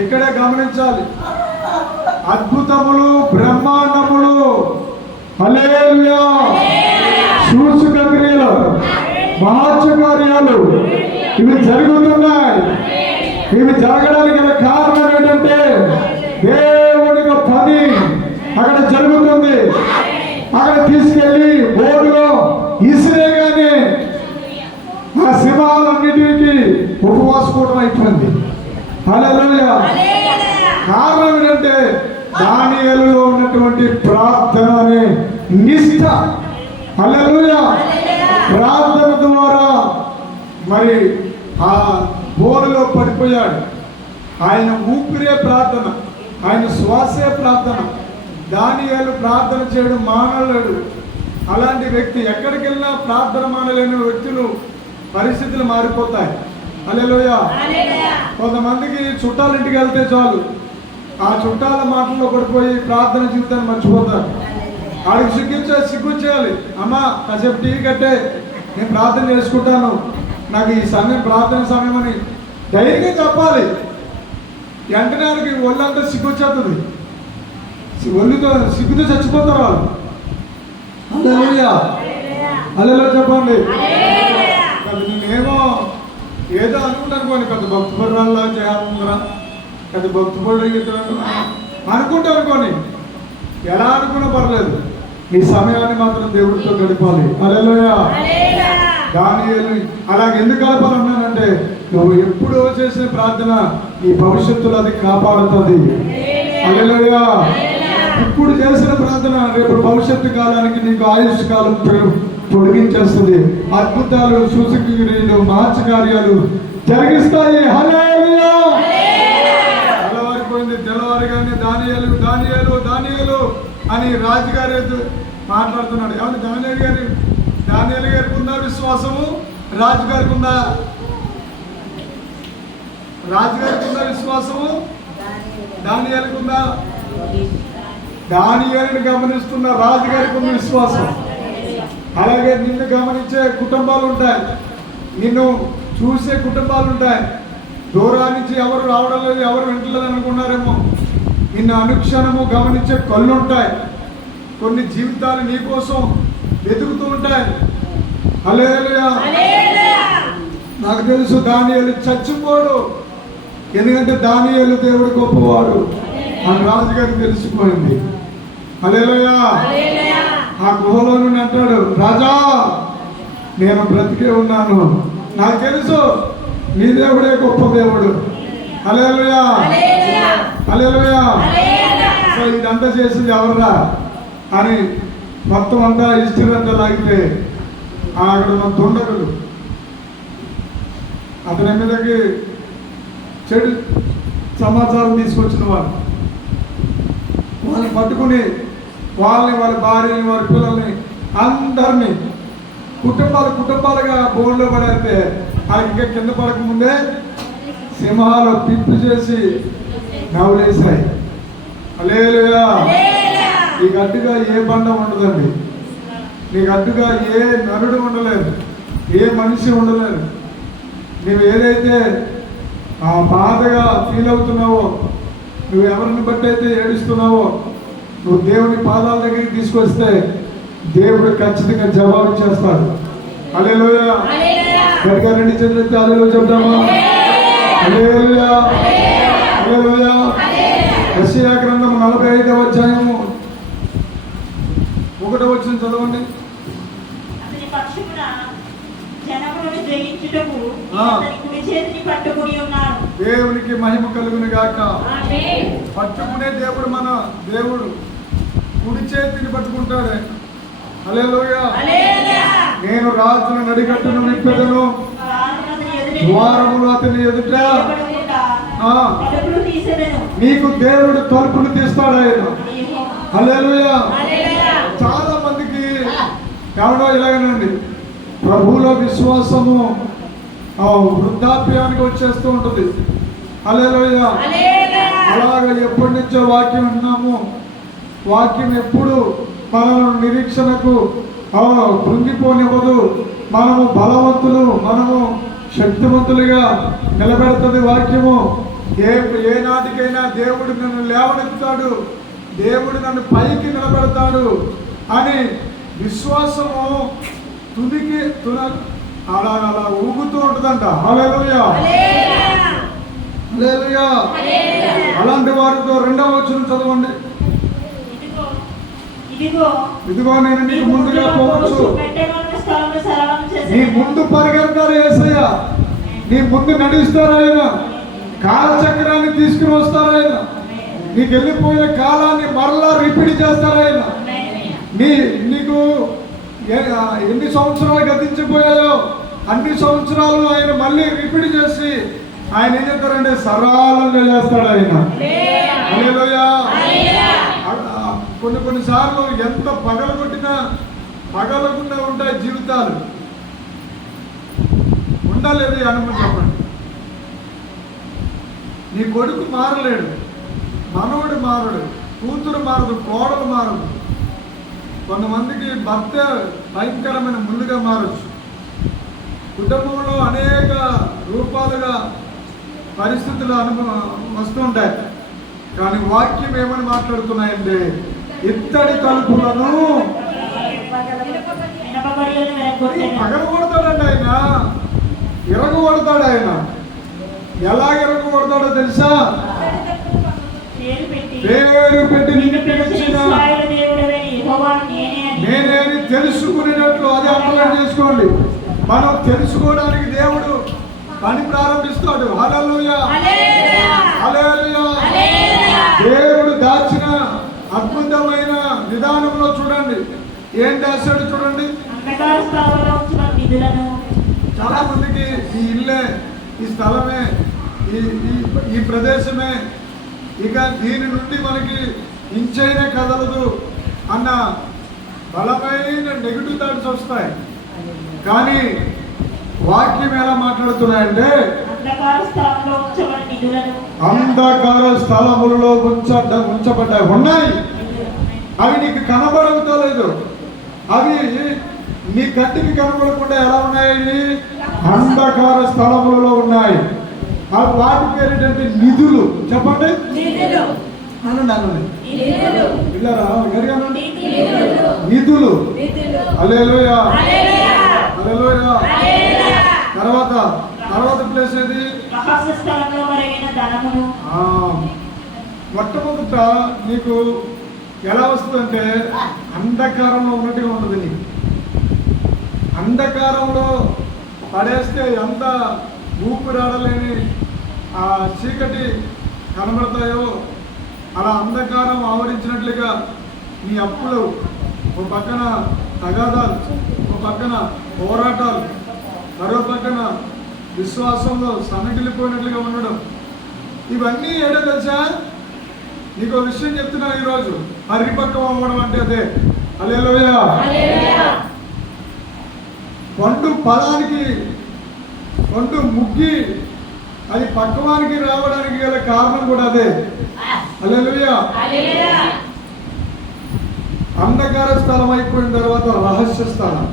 ఇక్కడే గమనించాలి, అద్భుతములు, బ్రహ్మాండములు, హల్లెలూయా, సూచక క్రియలు, మహత్కార్యాలు ఇవి జరుగుతున్నాయి. ఇవి జరగడానికి గల కారణం ఏంటంటే దేవుడి పని అక్కడ జరుగుతుంది. అక్కడ తీసుకెళ్లి బోర్డులో ఇసిరేగానే ఆ సింహాలన్నిటికీ ఉపవాసుకోవడం అయిపోయింది. హల్లెలూయా. కారణం ఏంటంటే దానియేలులో ఉన్నటువంటి ప్రార్థన అనే నిష్ఠ. హల్లెలూయా. ప్రార్థన ద్వారా మరి ఆ బోరులో పడిపోయాడు. ఆయన ఊపిరే ప్రార్థన, ఆయన శ్వాసే ప్రార్థన. దానియేలు ప్రార్థన చేయడం మానలేడు. అలాంటి వ్యక్తి ఎక్కడికి వెళ్ళినా ప్రార్థన మానలేని వ్యక్తులు పరిస్థితులు మారిపోతాయి. హల్లెలూయా. కొంతమందికి చుట్టాల ఇంటికి వెళ్తే చాలు, ఆ చుట్టాల మాటల్లో పడిపోయి ప్రార్థన జీవితాన్ని మర్చిపోతారు. ఆడికి సిగ్గు చేయాలి. అమ్మా కాసేపు టీవీ కట్టే, నేను ప్రార్థన చేసుకుంటాను, నాకు ఈ సమయం ప్రార్థన సమయం అని ధైర్యంగా చెప్పాలి. వెంటనే వాళ్ళకి ఒళ్ళంతా సిగ్గొచ్చేస్తుంది, ఒళ్ళుతో సిగ్గుతో చచ్చిపోతారు వాళ్ళు. హల్లెలూయా. హల్లెలూయా చెప్పండి. నేనేమో ఏదో అనుకుంటాను పోనీ, పెద్ద భక్తి పరురాల్లా చేయాలనుకున్నా, పెద్ద భక్తి పరుడు అనుకుంటాను అనుకోని, ఎలా అనుకున్నా పర్లేదు, ఈ సమయాన్ని మాత్రం దేవుడితో గడిపాలి. హల్లెలూయా. దానియేలు అలాగే ఎందుకు గడపాలన్నానంటే, నువ్వు ఎప్పుడో చేసిన ప్రార్థన నీ భవిష్యత్తులో అది కాపాడుతుంది. హల్లెలూయా. ఇప్పుడు చేసిన ప్రార్థన రేపు భవిష్యత్తు కాలానికి నీకు ఆయుష్ కాలం పొడిగించేస్తుంది. అద్భుతాలు, సూచక్రియలు, మహత్కార్యాలు జరిగిస్తాయి. హల్లెలూయా. తెల్లవారిపోయింది. తెల్లవారిగానే దానియేలు దానియేలు దానియేలు అని రాజుగారి మాట్లాడుతున్నాడు. ఏమంటే దానియేలు గారికి ఉందా విశ్వాసము? రాజుగారికి ఉందా? రాజుగారికి ఉందా విశ్వాసము? దానియేలుకు ఉందా? దానియేలుని గమనిస్తున్న రాజుగారికి ఉన్న విశ్వాసం. అలాగే నిన్ను గమనించే కుటుంబాలు ఉంటాయి, నిన్ను చూసే కుటుంబాలు ఉంటాయి. దూరం నుంచి ఎవరు రావడం లేదు, ఎవరు వింటలేదు అనుకున్నారేమో. నిన్ను అనుక్షణము గమనించే కళ్ళు ఉంటాయి. కొన్ని జీవితాలు నీ కోసం వెతుకుతూ ఉంటాయి. హల్లెలూయా. నాకు తెలుసు దానియేలు చచ్చిపోడు, ఎందుకంటే దానియేలు దేవుడు గొప్పవాడు అని రాజుగారికి తెలిసిపోయింది. హల్లెలూయా. ఆ గుహలో నుండి అంటాడు, రాజా నేను బ్రతికే ఉన్నాను, నాకు తెలుసు నీ దేవుడే గొప్ప దేవుడు. హల్లెలూయా, హల్లెలూయా. సో ఇదంతా చేసింది ఎవర్రా అని మొత్తం అంతా హిస్టరీ అంతా లాగితే అక్కడ ఉన్న దుండగులు అతని మీదకి చెడు సమాచారం తీసుకొచ్చిన వాళ్ళని పట్టుకుని వాళ్ళని, వాళ్ళ భార్యని, వాళ్ళ పిల్లల్ని అందరినీ కుటుంబాలుగా బోన్లో పడేస్తే వాళ్ళకి ఇంకా కింద పడకముందే సింహాలు పిప్పి చేసి నవ్వులేసాయి. హల్లెలూయా. నీకు అడ్డుగా ఏ బండ ఉండదండి, నీకు అడ్డుగా ఏ నరుడు ఉండలేదు, ఏ మనిషి ఉండలేదు. నువ్వు ఏదైతే బాధగా ఫీల్ అవుతున్నావో, నువ్వు ఎవరిని బట్టి అయితే ఏడుస్తున్నావో, నువ్వు దేవుని పాదాల దగ్గరికి తీసుకొస్తే దేవుడు ఖచ్చితంగా జవాబు చేస్తాడు. హల్లెలూయా. గట్టిగా రెండు చేతులు ఎత్తి హల్లెలూయా చెప్తామా? హల్లెలూయా, హల్లెలూయా. యెషయా గ్రంథం 45వ అధ్యాయము 1వ వచనం చదవండి. అతని పక్షమున జనములను జయించుటకు అతని కుడి చేతిని పట్టుకుని ఉన్నాడు. దేవునికి మహిమ కలుగును గాక. ఆమేన్. పట్టుకునే దేవుడు మన దేవుడు కుడి చేతిని పట్టుకుంటాడే. హల్లెలూయా, హల్లెలూయా. నేను రాజుల నడికట్టును విప్పెదను, ద్వారములు అతని ఎదుట నీకు దేవుడు తలుపులు తీస్తాడు ఆయన. హల్లెలూయా. చాలా మందికి ఎవడో ఇలాగనండి, ప్రభువులో విశ్వాసము వృద్ధాప్యానికి వచ్చేస్తూ ఉంటుంది. హల్లెలూయా. అలాగ ఎప్పటి నుంచో వాక్యం విన్నాము, వాక్యం ఎప్పుడు మనము నిరీక్షణకు కృంగిపోనివ్వదు, మనము బలవంతులు, మనము శక్తివంతులుగా నిలబెడుతుంది వాక్యము. ఏ నాటికైనా దేవుడు నన్ను లేవనెత్తుతాడు, దేవుడు నన్ను పైకి నిలబెడతాడు అని విశ్వాసము తుదికి అలా ఊగుతూ ఉంటుందంట. హల్లెలూయా, హల్లెలూయా. అలాంటి వారితో 2వ వచనం చదవండి. ఇదిగో నేను నీకు ముందుగా పోవచ్చు, నీ ముందు పరిగెడతారు యేసయ్య, నీ ముందు నడిస్తారు ఆయన, కాలచక్రాన్ని తీసుకుని వస్తారు ఆయన, నీకు వెళ్ళిపోయిన కాలాన్ని మరలా రిపీట్ చేస్తారు ఆయన. నీకు ఎన్ని సంవత్సరాలు గతించిపోయాయో అన్ని సంవత్సరాలు ఆయన మళ్ళీ రిపీట్ చేసి ఆయన ఏం చేస్తారంటే సరళంగా చేస్తాడు ఆయన. హల్లెలూయా. కొన్నిసార్లు ఎంత పగలగొట్టినా పగలకుండా ఉంటాయి జీవితాలు. ఉండలేదు అనుమతి చెప్పండి. నీ కొడుకు మారలేడు, మనవడు మారడు, కూతురు మారదు, కోడలు మారదు. కొంతమందికి భర్త భయంకరమైన ముందుగా మారచ్చు. కుటుంబంలో అనేక రూపాలుగా పరిస్థితులు వస్తూ ఉంటాయి. కానీ వాక్యం ఏమని మాట్లాడుతున్నాయంటే ఇత్తడి తలుపులను పగలగొడతాడండి ఆయన, ఇరగొడతాడు ఆయన. ఎలా ఇరగొడతాడో తెలుసా? పేరు పెట్టి నిన్ను పిలిచిన నేనేని తెలుసుకునేటట్లు. అది అర్థం చేసుకోండి. మనం తెలుసుకోవడానికి దేవుడు పని ప్రారంభిస్తాడు. హల్లెలూయా, హల్లెలూయా. దేవుడు దాచిన అద్భుతమైన విధానంలో చూడండి, ఏం చేస్తాడు చూడండి. చాలా మందికి ఈ ఇల్లే, ఈ స్థలమే, ఈ ప్రదేశమే, ఇక దీని నుండి మనకి ఇంచైనా కదలదు అన్న బలమైన నెగిటివ్ థాట్స్ వస్తాయి. కానీ వాక్యం ఎలా మాట్లాడుతున్నాయంటే అంధకార స్థలములలో ఉంచబడ్డాయి, ఉన్నాయి. అవి నీకు కనబడలేదు, అవి నీ కంటికి కనబడకుండా ఎలా ఉన్నాయి? అంధకార స్థలములలో ఉన్నాయి. వాటి పేరు ఏంటంటే నిధులు. చెప్పండి, నిధులు. హల్లెలూయా, హల్లెలూయా. తర్వాత ప్లేస్ ఏది? మొట్టమొదట నీకు ఎలా వస్తుందంటే అంధకారంలో ఉన్నట్టుగా ఉంటుంది నీకు. అంధకారంలో పడేస్తే ఎంత ఊపిరాడలేని ఆ చీకటి కనబడతాయో అలా అంధకారం ఆవరించినట్లుగా నీ అప్పులు, ఒక పక్కన తగాదాలు, ఒక పక్కన పోరాటాలు, మరో పక్కన విశ్వాసంలో సన్నగిల్లిపోయినట్లుగా ఉండడం, ఇవన్నీ ఏడో తెలుసా? నీకు ఒక విషయం చెప్తున్నాను ఈరోజు. పరిపక్వం అవ్వడం అంటే అదే. హల్లెలూయా. పండు ఫలానికి, పండు ముగ్గి అది పక్వానికి రావడానికి గల కారణం కూడా అదే. హల్లెలూయా. అంధకార స్థలం అయిపోయిన తర్వాత రహస్య స్థలం,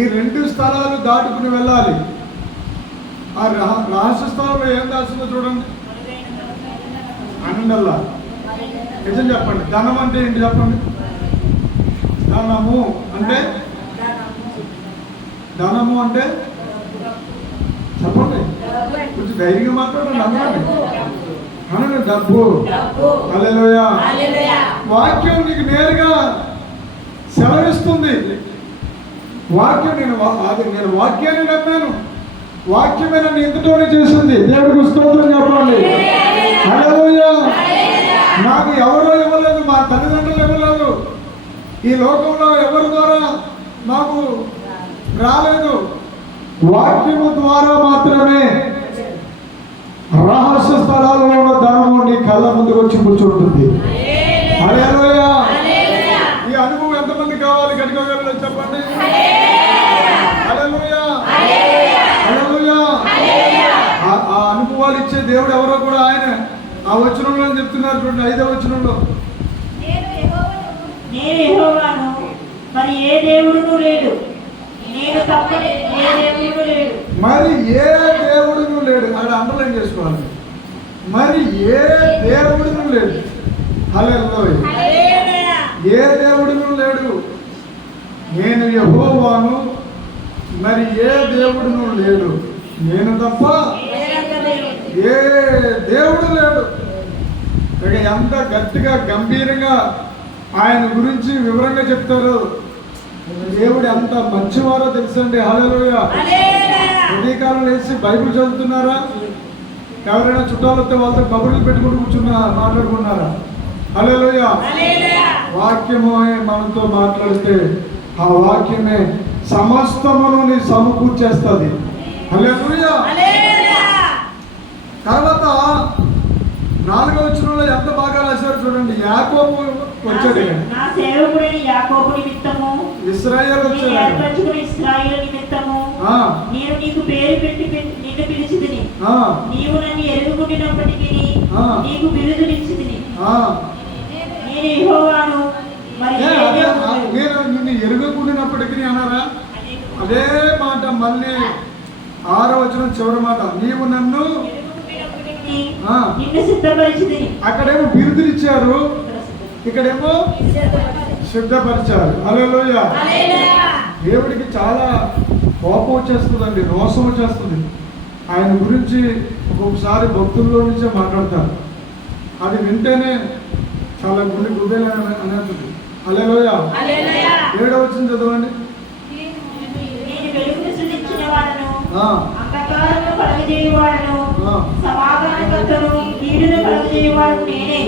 ఈ రెండు స్థలాలు దాటుకుని వెళ్ళాలి. ఆ రహస్య స్థలంలో ఏం దాస్తుందో చూడండి. ఆనందల్లా నిజం చెప్పండి. ధనం అంటే ఏంటి చెప్పండి? ధనము అంటే చెప్పండి, కొంచెం ధైర్యంగా మాట్లాడండి. అనండి డబ్బు. హల్లెలూయా. వాక్యం నీకు నేరుగా సెలవిస్తుంది. వాక్యం నేను వాక్యాన్ని నమ్మాను, వాక్యమే నన్ను ఇంతటోనే చేసింది. దేవుడికి స్తోత్రం చెప్పండి. హల్లెలూయా. నాకు ఎవరో ఇవ్వలేదు, మా తల్లిదండ్రులు ఇవ్వలేదు, ఈ లోకంలో ఎవరి ద్వారా నాకు రాలేదు. వాక్యము ద్వారా మాత్రమే రహస్య స్థలాలలో ఉన్న ధనము నీ కళ్ళ ముందుకు వచ్చి కూర్చుంటుంది. హల్లెలూయా. ఈ అనుభవం ఎంతమంది కావాలి? గట్టిగా చెప్పండి. హల్లెలూయా. హల్లెలూయా. ఆ అనుభవాలు ఇచ్చే దేవుడు ఎవరో కూడా ఆయన ఆ వచనంలో చెప్తున్నారు చూడండి, 5వ వచనంలో. నేను యెహోవాను, మరి ఏ దేవుడును లేడు, నేను తప్ప ఏ దేవుడును లేడు. మరి ఏ దేవుడును లేడు. అక్కడ అండర్లైన్ చేసుకోవాలి. మరి ఏ దేవుడును లేడు. హల్లెలూయా. ఏ దేవుడును లేడు. నేను యెహోవాను, మరి ఏ దేవుడును లేడు, నేను తప్ప ఏ దేవుడు లేడు. ఇక ఎంత గట్టిగా గంభీరంగా ఆయన గురించి వివరంగా చెప్తారు. దేవుడు ఎంత మంచివారో తెలుసండి. హల్లెలూయా. ఉదయకాలం వేసి బైబిల్ చదువుతున్నారా? ఎవరైనా చుట్టాలు వస్తే వాళ్ళతో కబుర్లు పెట్టుకుంటూ మాట్లాడుకున్నారా? హల్లెలూయా. వాక్యము మనతో మాట్లాడితే ఆ వాక్యమే సమస్తమును నీ సమకూర్చేస్తుంది. హల్లెలూయా. తర్వాత 4వ వచనంలో ఎంత బాగా రాశారు చూడండి. యాకోబు వచ్చాడు. నా సేవకుడైన యాకోబు నిమిత్తము, ఇశ్రాయేలు వచ్చాడు. ఏర్పరచుకున్న ఇశ్రాయేలు నిమిత్తము నేను నీకు పేరు పెట్టి నిన్ను పిలిచితిని. నీవు నన్ను ఎరుగుకుండినప్పటికీ నీకు బిరుదునిచ్చితిని. నేను యెహోవాను, మరి నేను నిన్ను ఎరుగుకుండినప్పటికీ అన్నారా? అదే మాట మళ్ళీ 6వ వచనం చివరి మాట. నీవు నన్ను సిద్ధపరిచితిని. అక్కడేమో బిరుదునిచ్చారు, ఇక్కడేమో సిద్ధపరిచారు. హల్లెలూయా. దేవుడికి చాలా కోపం వచ్చేస్తుందండి, రోషం వచ్చేస్తుంది. ఆయన గురించి ఒక్కొక్కసారి భక్తుల్లో నుంచే మాట్లాడతారు. అది వింటేనే చాలా గుండెలు అనేస్తుంది. హల్లెలూయా. 7వ వచనం చదవండి. అంధకారమును కలుగజేయువాడను, సమాధానకర్తను, కీడును కలుగజేయువాడు నేనే.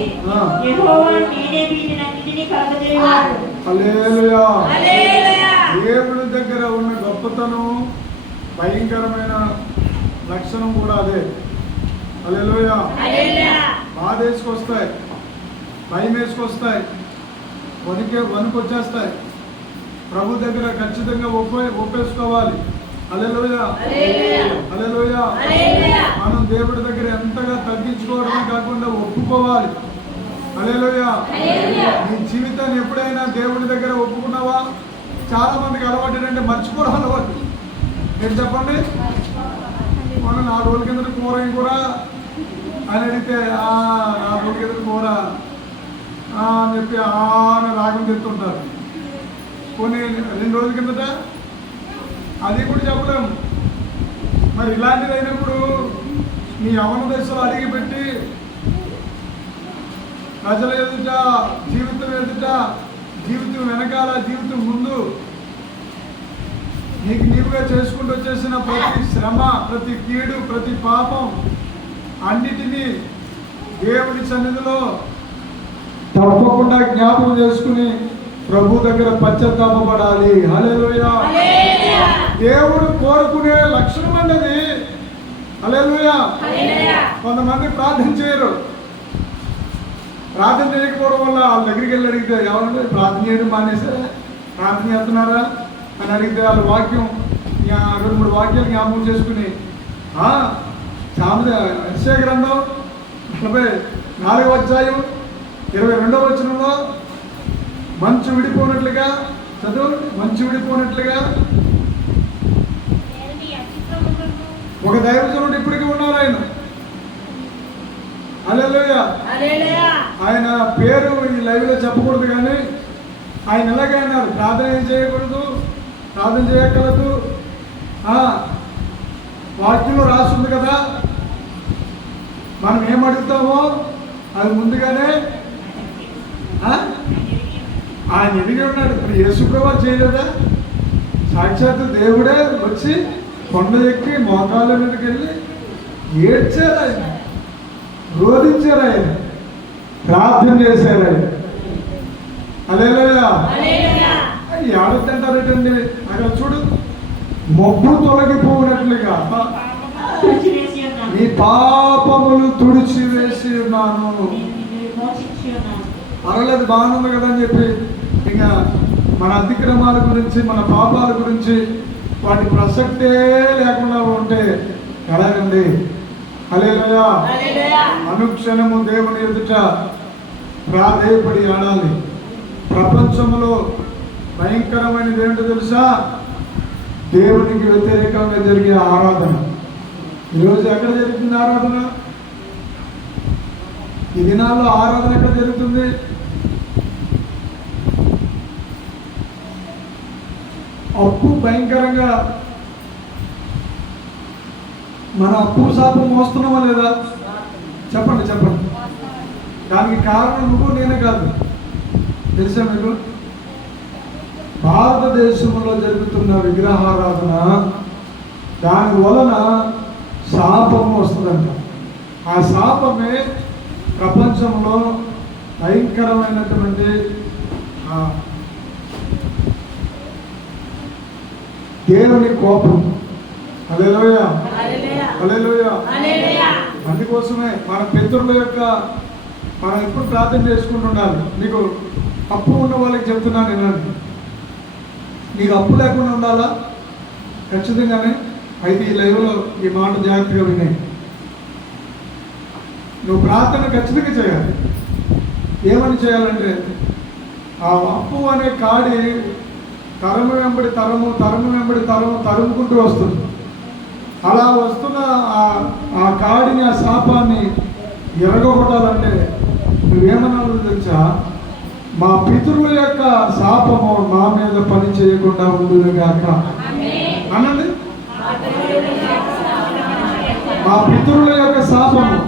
యెహోవాను, నేనే వీటినన్నిటినీ కలుగజేయువాడు. హల్లెలూయా. దేవుడి దగ్గర ఉన్న గొప్పతనం, భయంకరమైన లక్షణం కూడా అదే. హల్లెలూయా. బాధ వేసుకొస్తాయి, భయం వేసుకొస్తాయి, వణుకు వచ్చేస్తాయి. ప్రభు దగ్గర ఖచ్చితంగా ఒప్పేసుకోవాలి. హల్లెలూయా. హల్లెలూయా. మనం దేవుడి దగ్గర ఎంతగా తగ్గించుకోవడమే కాకుండా ఒప్పుకోవాలి. హల్లెలూయా. నీ జీవితాన్ని ఎప్పుడైనా దేవుడి దగ్గర ఒప్పుకున్నావా? చాలా మందికి అలవాటు ఏంటంటే మర్చిపోవడం అలవాటు. మీరు చెప్పండి. మనం 4 రోజుల కింద కూర ఏం కూర అని అడిగితే 4 రోజుల కింద కూర అని చెప్పి రాగం తెస్తుంటారు. కొన్ని 2 రోజుల కిందట అది కూడా చెప్పలేము. మరి ఇలాంటిది అయినప్పుడు నీ యవ్వన దశలో అడిగి పెట్టి ప్రజల ఎదుట, జీవితం ఎదుట, జీవితం వెనకాల, జీవితం ముందు నీకు నీవుగా చేసుకుంటూ వచ్చేసిన ప్రతి శ్రమ, ప్రతి కీడు, ప్రతి పాపం అన్నిటినీ దేవుని సన్నిధిలో తప్పకుండా జ్ఞాపకం చేసుకుని ప్రభు దగ్గర పశ్చాత్తాపపడాలి. హల్లెలూయా. దేవుడు కోరుకునే లక్షణం అన్నది. హల్లెలూయా. కొంతమంది ప్రార్థన చేయరు. ప్రార్థన చేయకపోవడం వల్ల వాళ్ళ దగ్గరికి వెళ్ళి అడిగితే ఎవరంటే ప్రార్థన చేయడం మానేసారా, ప్రార్థన చేస్తున్నారా అని అడిగితే వాళ్ళ వాక్యం 2-3 వాక్యాలు జ్ఞాపకం చేసుకుని యెషయా గ్రంథం 34వ అధ్యాయం 22వ వచనంలో మంచు విడిపోయినట్లుగా చదువు, మంచు విడిపోయినట్లుగా ఒక దైవజనుడు ఇప్పటికీ ఉన్నారు. ఆయన హల్లెలూయా. ఆయన పేరు ఈ లైవ్ లో చెప్పకూడదు, కానీ ఆయన ఎలాగే అన్నారు, ప్రార్థన ఏం చేయకూడదు, ప్రార్థన చేయగలదు, వాక్యంలో రాస్తుంది కదా, మనం ఏం అడుగుతామో అది ముందుగానే ఆయన ఎదిగి ఉన్నాడు. మరి యేసుప్రభు చేయలేదా? సాక్షాత్తు దేవుడే వచ్చి కొండ ఎక్కి మోకాళ్ళ మీదకి వెళ్ళి ఏడ్చారు, ఆయన రోధించారు, ఆయన ప్రార్థన చేశారు. ఆయన హల్లెలూయా. ఏడతంటారటండి, అక్కడ చూడు, మబ్బు తొలగిపోయినట్లుగా నీ పాపములు తుడిచివేసి ఉన్నాను. పర్వాలేదు, బాగుంది కదా అని చెప్పి ఇంకా మన అతిక్రమాల గురించి, మన పాపాల గురించి వాటి ప్రసక్తే లేకుండా ఉంటే ఎలాగండి? హల్లెలూయా. అనుక్షణము దేవుని ఎదుట ప్రాధేయపడి ఆడాలి. ప్రపంచంలో భయంకరమైనది ఏంటో తెలుసా? దేవునికి వ్యతిరేకంగా జరిగే ఆరాధన. ఈరోజు ఎక్కడ జరుగుతుంది ఆరాధన? ఈ దినాల్లో ఆరాధన ఎక్కడ జరుగుతుంది? అప్పు భయంకరంగా, మన అప్పు శాపం మోస్తున్నామా లేదా? చెప్పండి చెప్పండి. దానికి కారణం నువ్వు నేనే కాదు, తెలుసా మీకు? భారతదేశంలో జరుగుతున్న విగ్రహారాధన, దాని వలన శాపం వస్తుందంట. ఆ శాపమే ప్రపంచంలో భయంకరమైనటువంటి దేవుని కోపం. హల్లెలూయా. హల్లెలూయా. అందుకోసమే మన పితరుల యొక్క మనం ఎప్పుడు ప్రార్థన చేసుకుంటుండాలి. మీకు అప్పు ఉన్న వాళ్ళకి చెప్తున్నాను వినండి. నీకు అప్పు లేకుండా ఉండాలా? ఖచ్చితంగానే. అయితే ఈ లైవ్లో ఈ మాట జాగ్రత్తగా వినే, నువ్వు ప్రార్థన ఖచ్చితంగా చేయాలి. ఏమని చేయాలంటే, ఆ అప్పు అనే కాడి తరము వెంబడి తరము, తరము వెంబడి తరము తరుముకుంటూ వస్తుంది. అలా వస్తున్న ఆ కాడిని, ఆ శాపాన్ని ఎరగొట్టాలంటే నువ్వేమన్నావు తెలుసా? మా పితరుల యొక్క శాపము మా మీద పని చేయకుండా ఉండుగాక అనండి. మా పితరుల యొక్క శాపము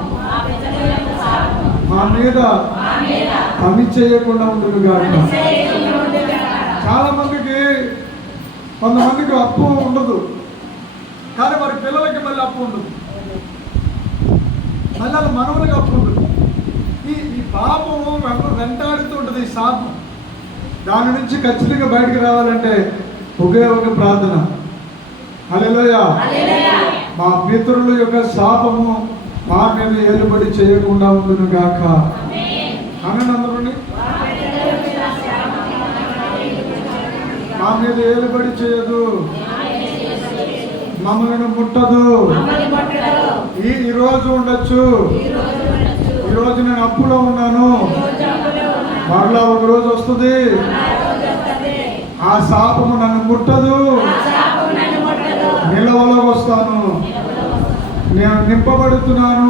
మా మీద పని చేయకుండా ఉండుగాక. చాలా మందికి, కొంతమందికి అప్పు ఉండదు, కానీ వారి పిల్లలకి మళ్ళీ అప్పు ఉండదు, మళ్ళీ వాళ్ళ మనవులకి అప్పు ఉండదు. ఈ పాపము వెంటాడుతూ ఉంటుంది, ఈ శాపం. దాని నుంచి ఖచ్చితంగా బయటికి రావాలంటే ఒకే ఒక ప్రార్థన. హల్లెలూయా. మా పితరుల యొక్క శాపము మా మీద ఏలుబడి చేయకుండా ఉండును గాక అనండి అందరూ. మా మీద ఏలుబడి చేయదు, మమ్మల్ని ముట్టదు. ఈ రోజు ఉండొచ్చు, ఈ రోజు నేను అప్పులో ఉన్నాను, మరలా ఒక రోజు వస్తుంది, ఆ శాపము నన్ను ముట్టదు, నిలవలోకి వస్తాను, నేను నింపబడుతున్నాను.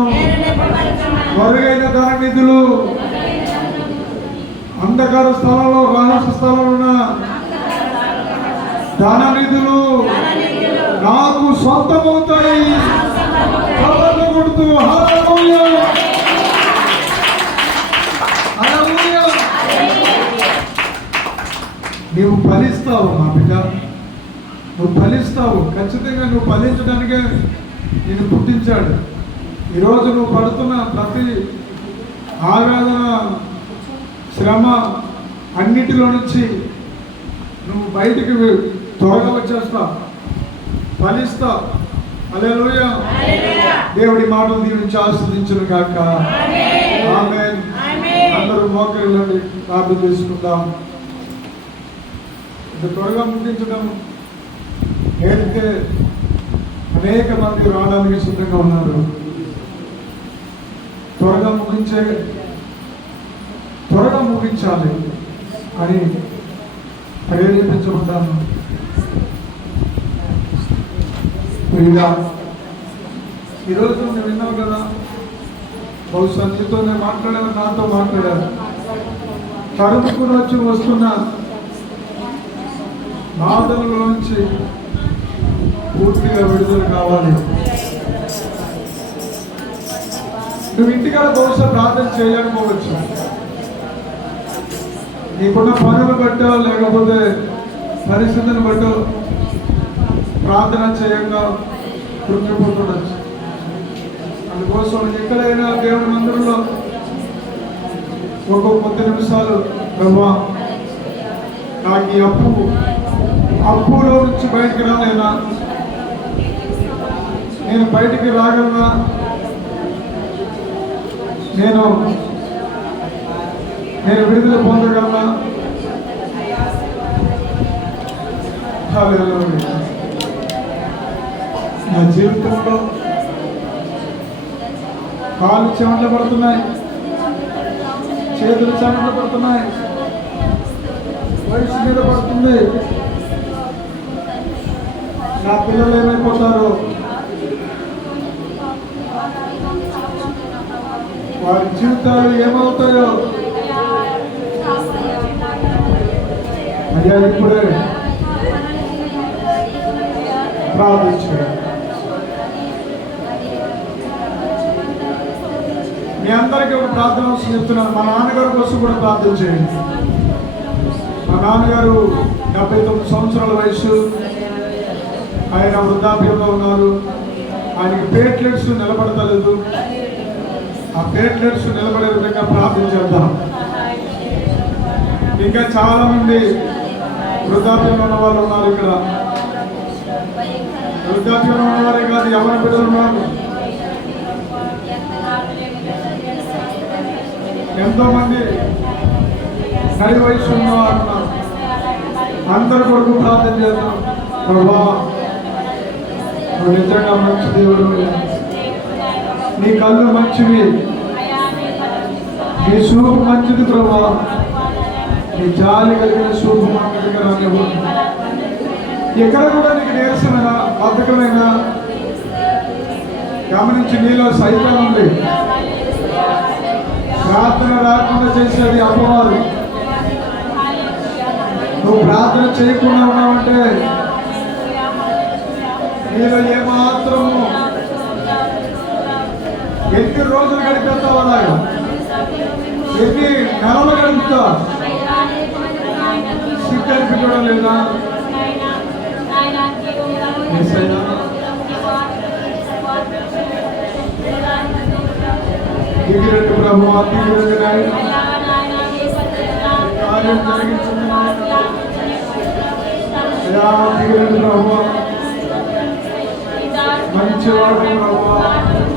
మరుగైన ధన నిధులు అంధకార స్థలంలో, రహస్య స్థలంలో ధన నిధులు నాకు సొంతమవుతాయి. హల్లెలూయా. నువ్వు ఫలిస్తావు మా బిడ్డ, నువ్వు ఫలిస్తావు. ఖచ్చితంగా నువ్వు ఫలించడానికే నిన్ను పుట్టించాడు. ఈరోజు నువ్వు పడుతున్న ప్రతి ఆవేదన, శ్రమ అన్నిటిలో నుంచి నువ్వు బయటికి త్వరగా వచ్చేస్తావు, ఫలిస్తావు. హల్లెలూయా. దేవుడి మాటలు దీవించి ఆస్వాదించును గాక. ఆమేన్. అందరూ మోకరిల్లండి, ప్రార్థన చేసుకుందాం. ఇది త్వరగా ముగించడం నేర్పితే అనేక మంది రావడానికి సిద్ధంగా ఉన్నారు. త్వరగా ముగించాలి అని ప్రేరేపించబడ్డాను. ఈరోజు నువ్వు విన్నావు కదా, బహుశా నీతో నేను మాట్లాడాను, నాతో మాట్లాడాను. తరుముకుని వచ్చి వస్తున్న బాధలలో నుంచి పూర్తిగా విడుదల కావాలి. నువ్వు ఇంటికాడ బహుశా ప్రార్థన చేయకపోవచ్చు, నీకున్న పనులు బట్టో లేకపోతే పరిస్థితిని బట్టో ప్రార్థన చేయంగా కృంగిపోతుండొచ్చు. అందుకోసం ఎక్కడైనా దేవుడి మందిరంలో ఒక 10 నిమిషాలు, ప్రభా నాకు ఈ అప్పులో నుంచి బయటికి రాలేనా, నేను బయటికి రాగలనా, నేను విడుదల పొందగలనా? నా జీవితంలో కాళ్ళు చెమటలు పడుతున్నాయి, చేతులు చెమటలు పడుతున్నాయి, వయసు మీద పడుతుంది. నా పిల్లలు ఏమైపోతారో, వారి జీవితాలు ఏమవుతాయో అయ్యా ఇప్పుడే ప్రార్థించారు. మీ అందరికీ ఒక ప్రార్థన కోసం చెప్తున్నాను. మా నాన్నగారి కోసం కూడా ప్రార్థన చేయండి. మా నాన్నగారు 79 సంవత్సరాల వయసు, ఆయన వృద్ధాప్యంలో ఉన్నారు. ఆయనకి ప్లేట్లెట్స్ నిలబడతలేదు. ఆ ప్లేట్లెట్స్ నిలబడే విధంగా ప్రార్థన చేద్దాం. ఇంకా చాలా మంది వృద్ధాప్యంలో ఉన్న వాళ్ళు ఉన్నారు. ఇక్కడ వృద్ధాప్యంలో ఉన్నవారే కాదు, ఎవరి బిడ్డలు ఉన్నారు. ఎంతో మంది నడి వయసు ఉన్నవారు ఉన్నారు. అందరి కొరకు ప్రార్థన చేద్దాం. ప్రభా, నువ్వు నిజంగా మంచి దేవుడు, నీ కళ్ళు మంచివి, నీ చూపు మంచిది ప్రభా, నీ జాలి కలిగిన చూపు మా దగ్గర రానివ్వు. ఎక్కడ కూడా నీకు నీరసమైన బద్ధకమైన గమనించి నీలో సైతం ఉంది. ప్రార్థన రాకుండా చేసేది అపవాదు. నువ్వు ప్రార్థన చేయకుండా ఉన్నావంటే నీలో ఏమాత్రము ఎన్ని రోజులు గడిపేస్తావు, అలాగా ఎన్ని నెలలు గడుపుతావు, సిద్ధి అనిపించడం లేదా? దిగిరండి ప్రభు, దిగిరండి నాయన, కార్యం జరిగించండి నాయన. దిగిరండి ప్రభు, మంచివాడు ప్రభు.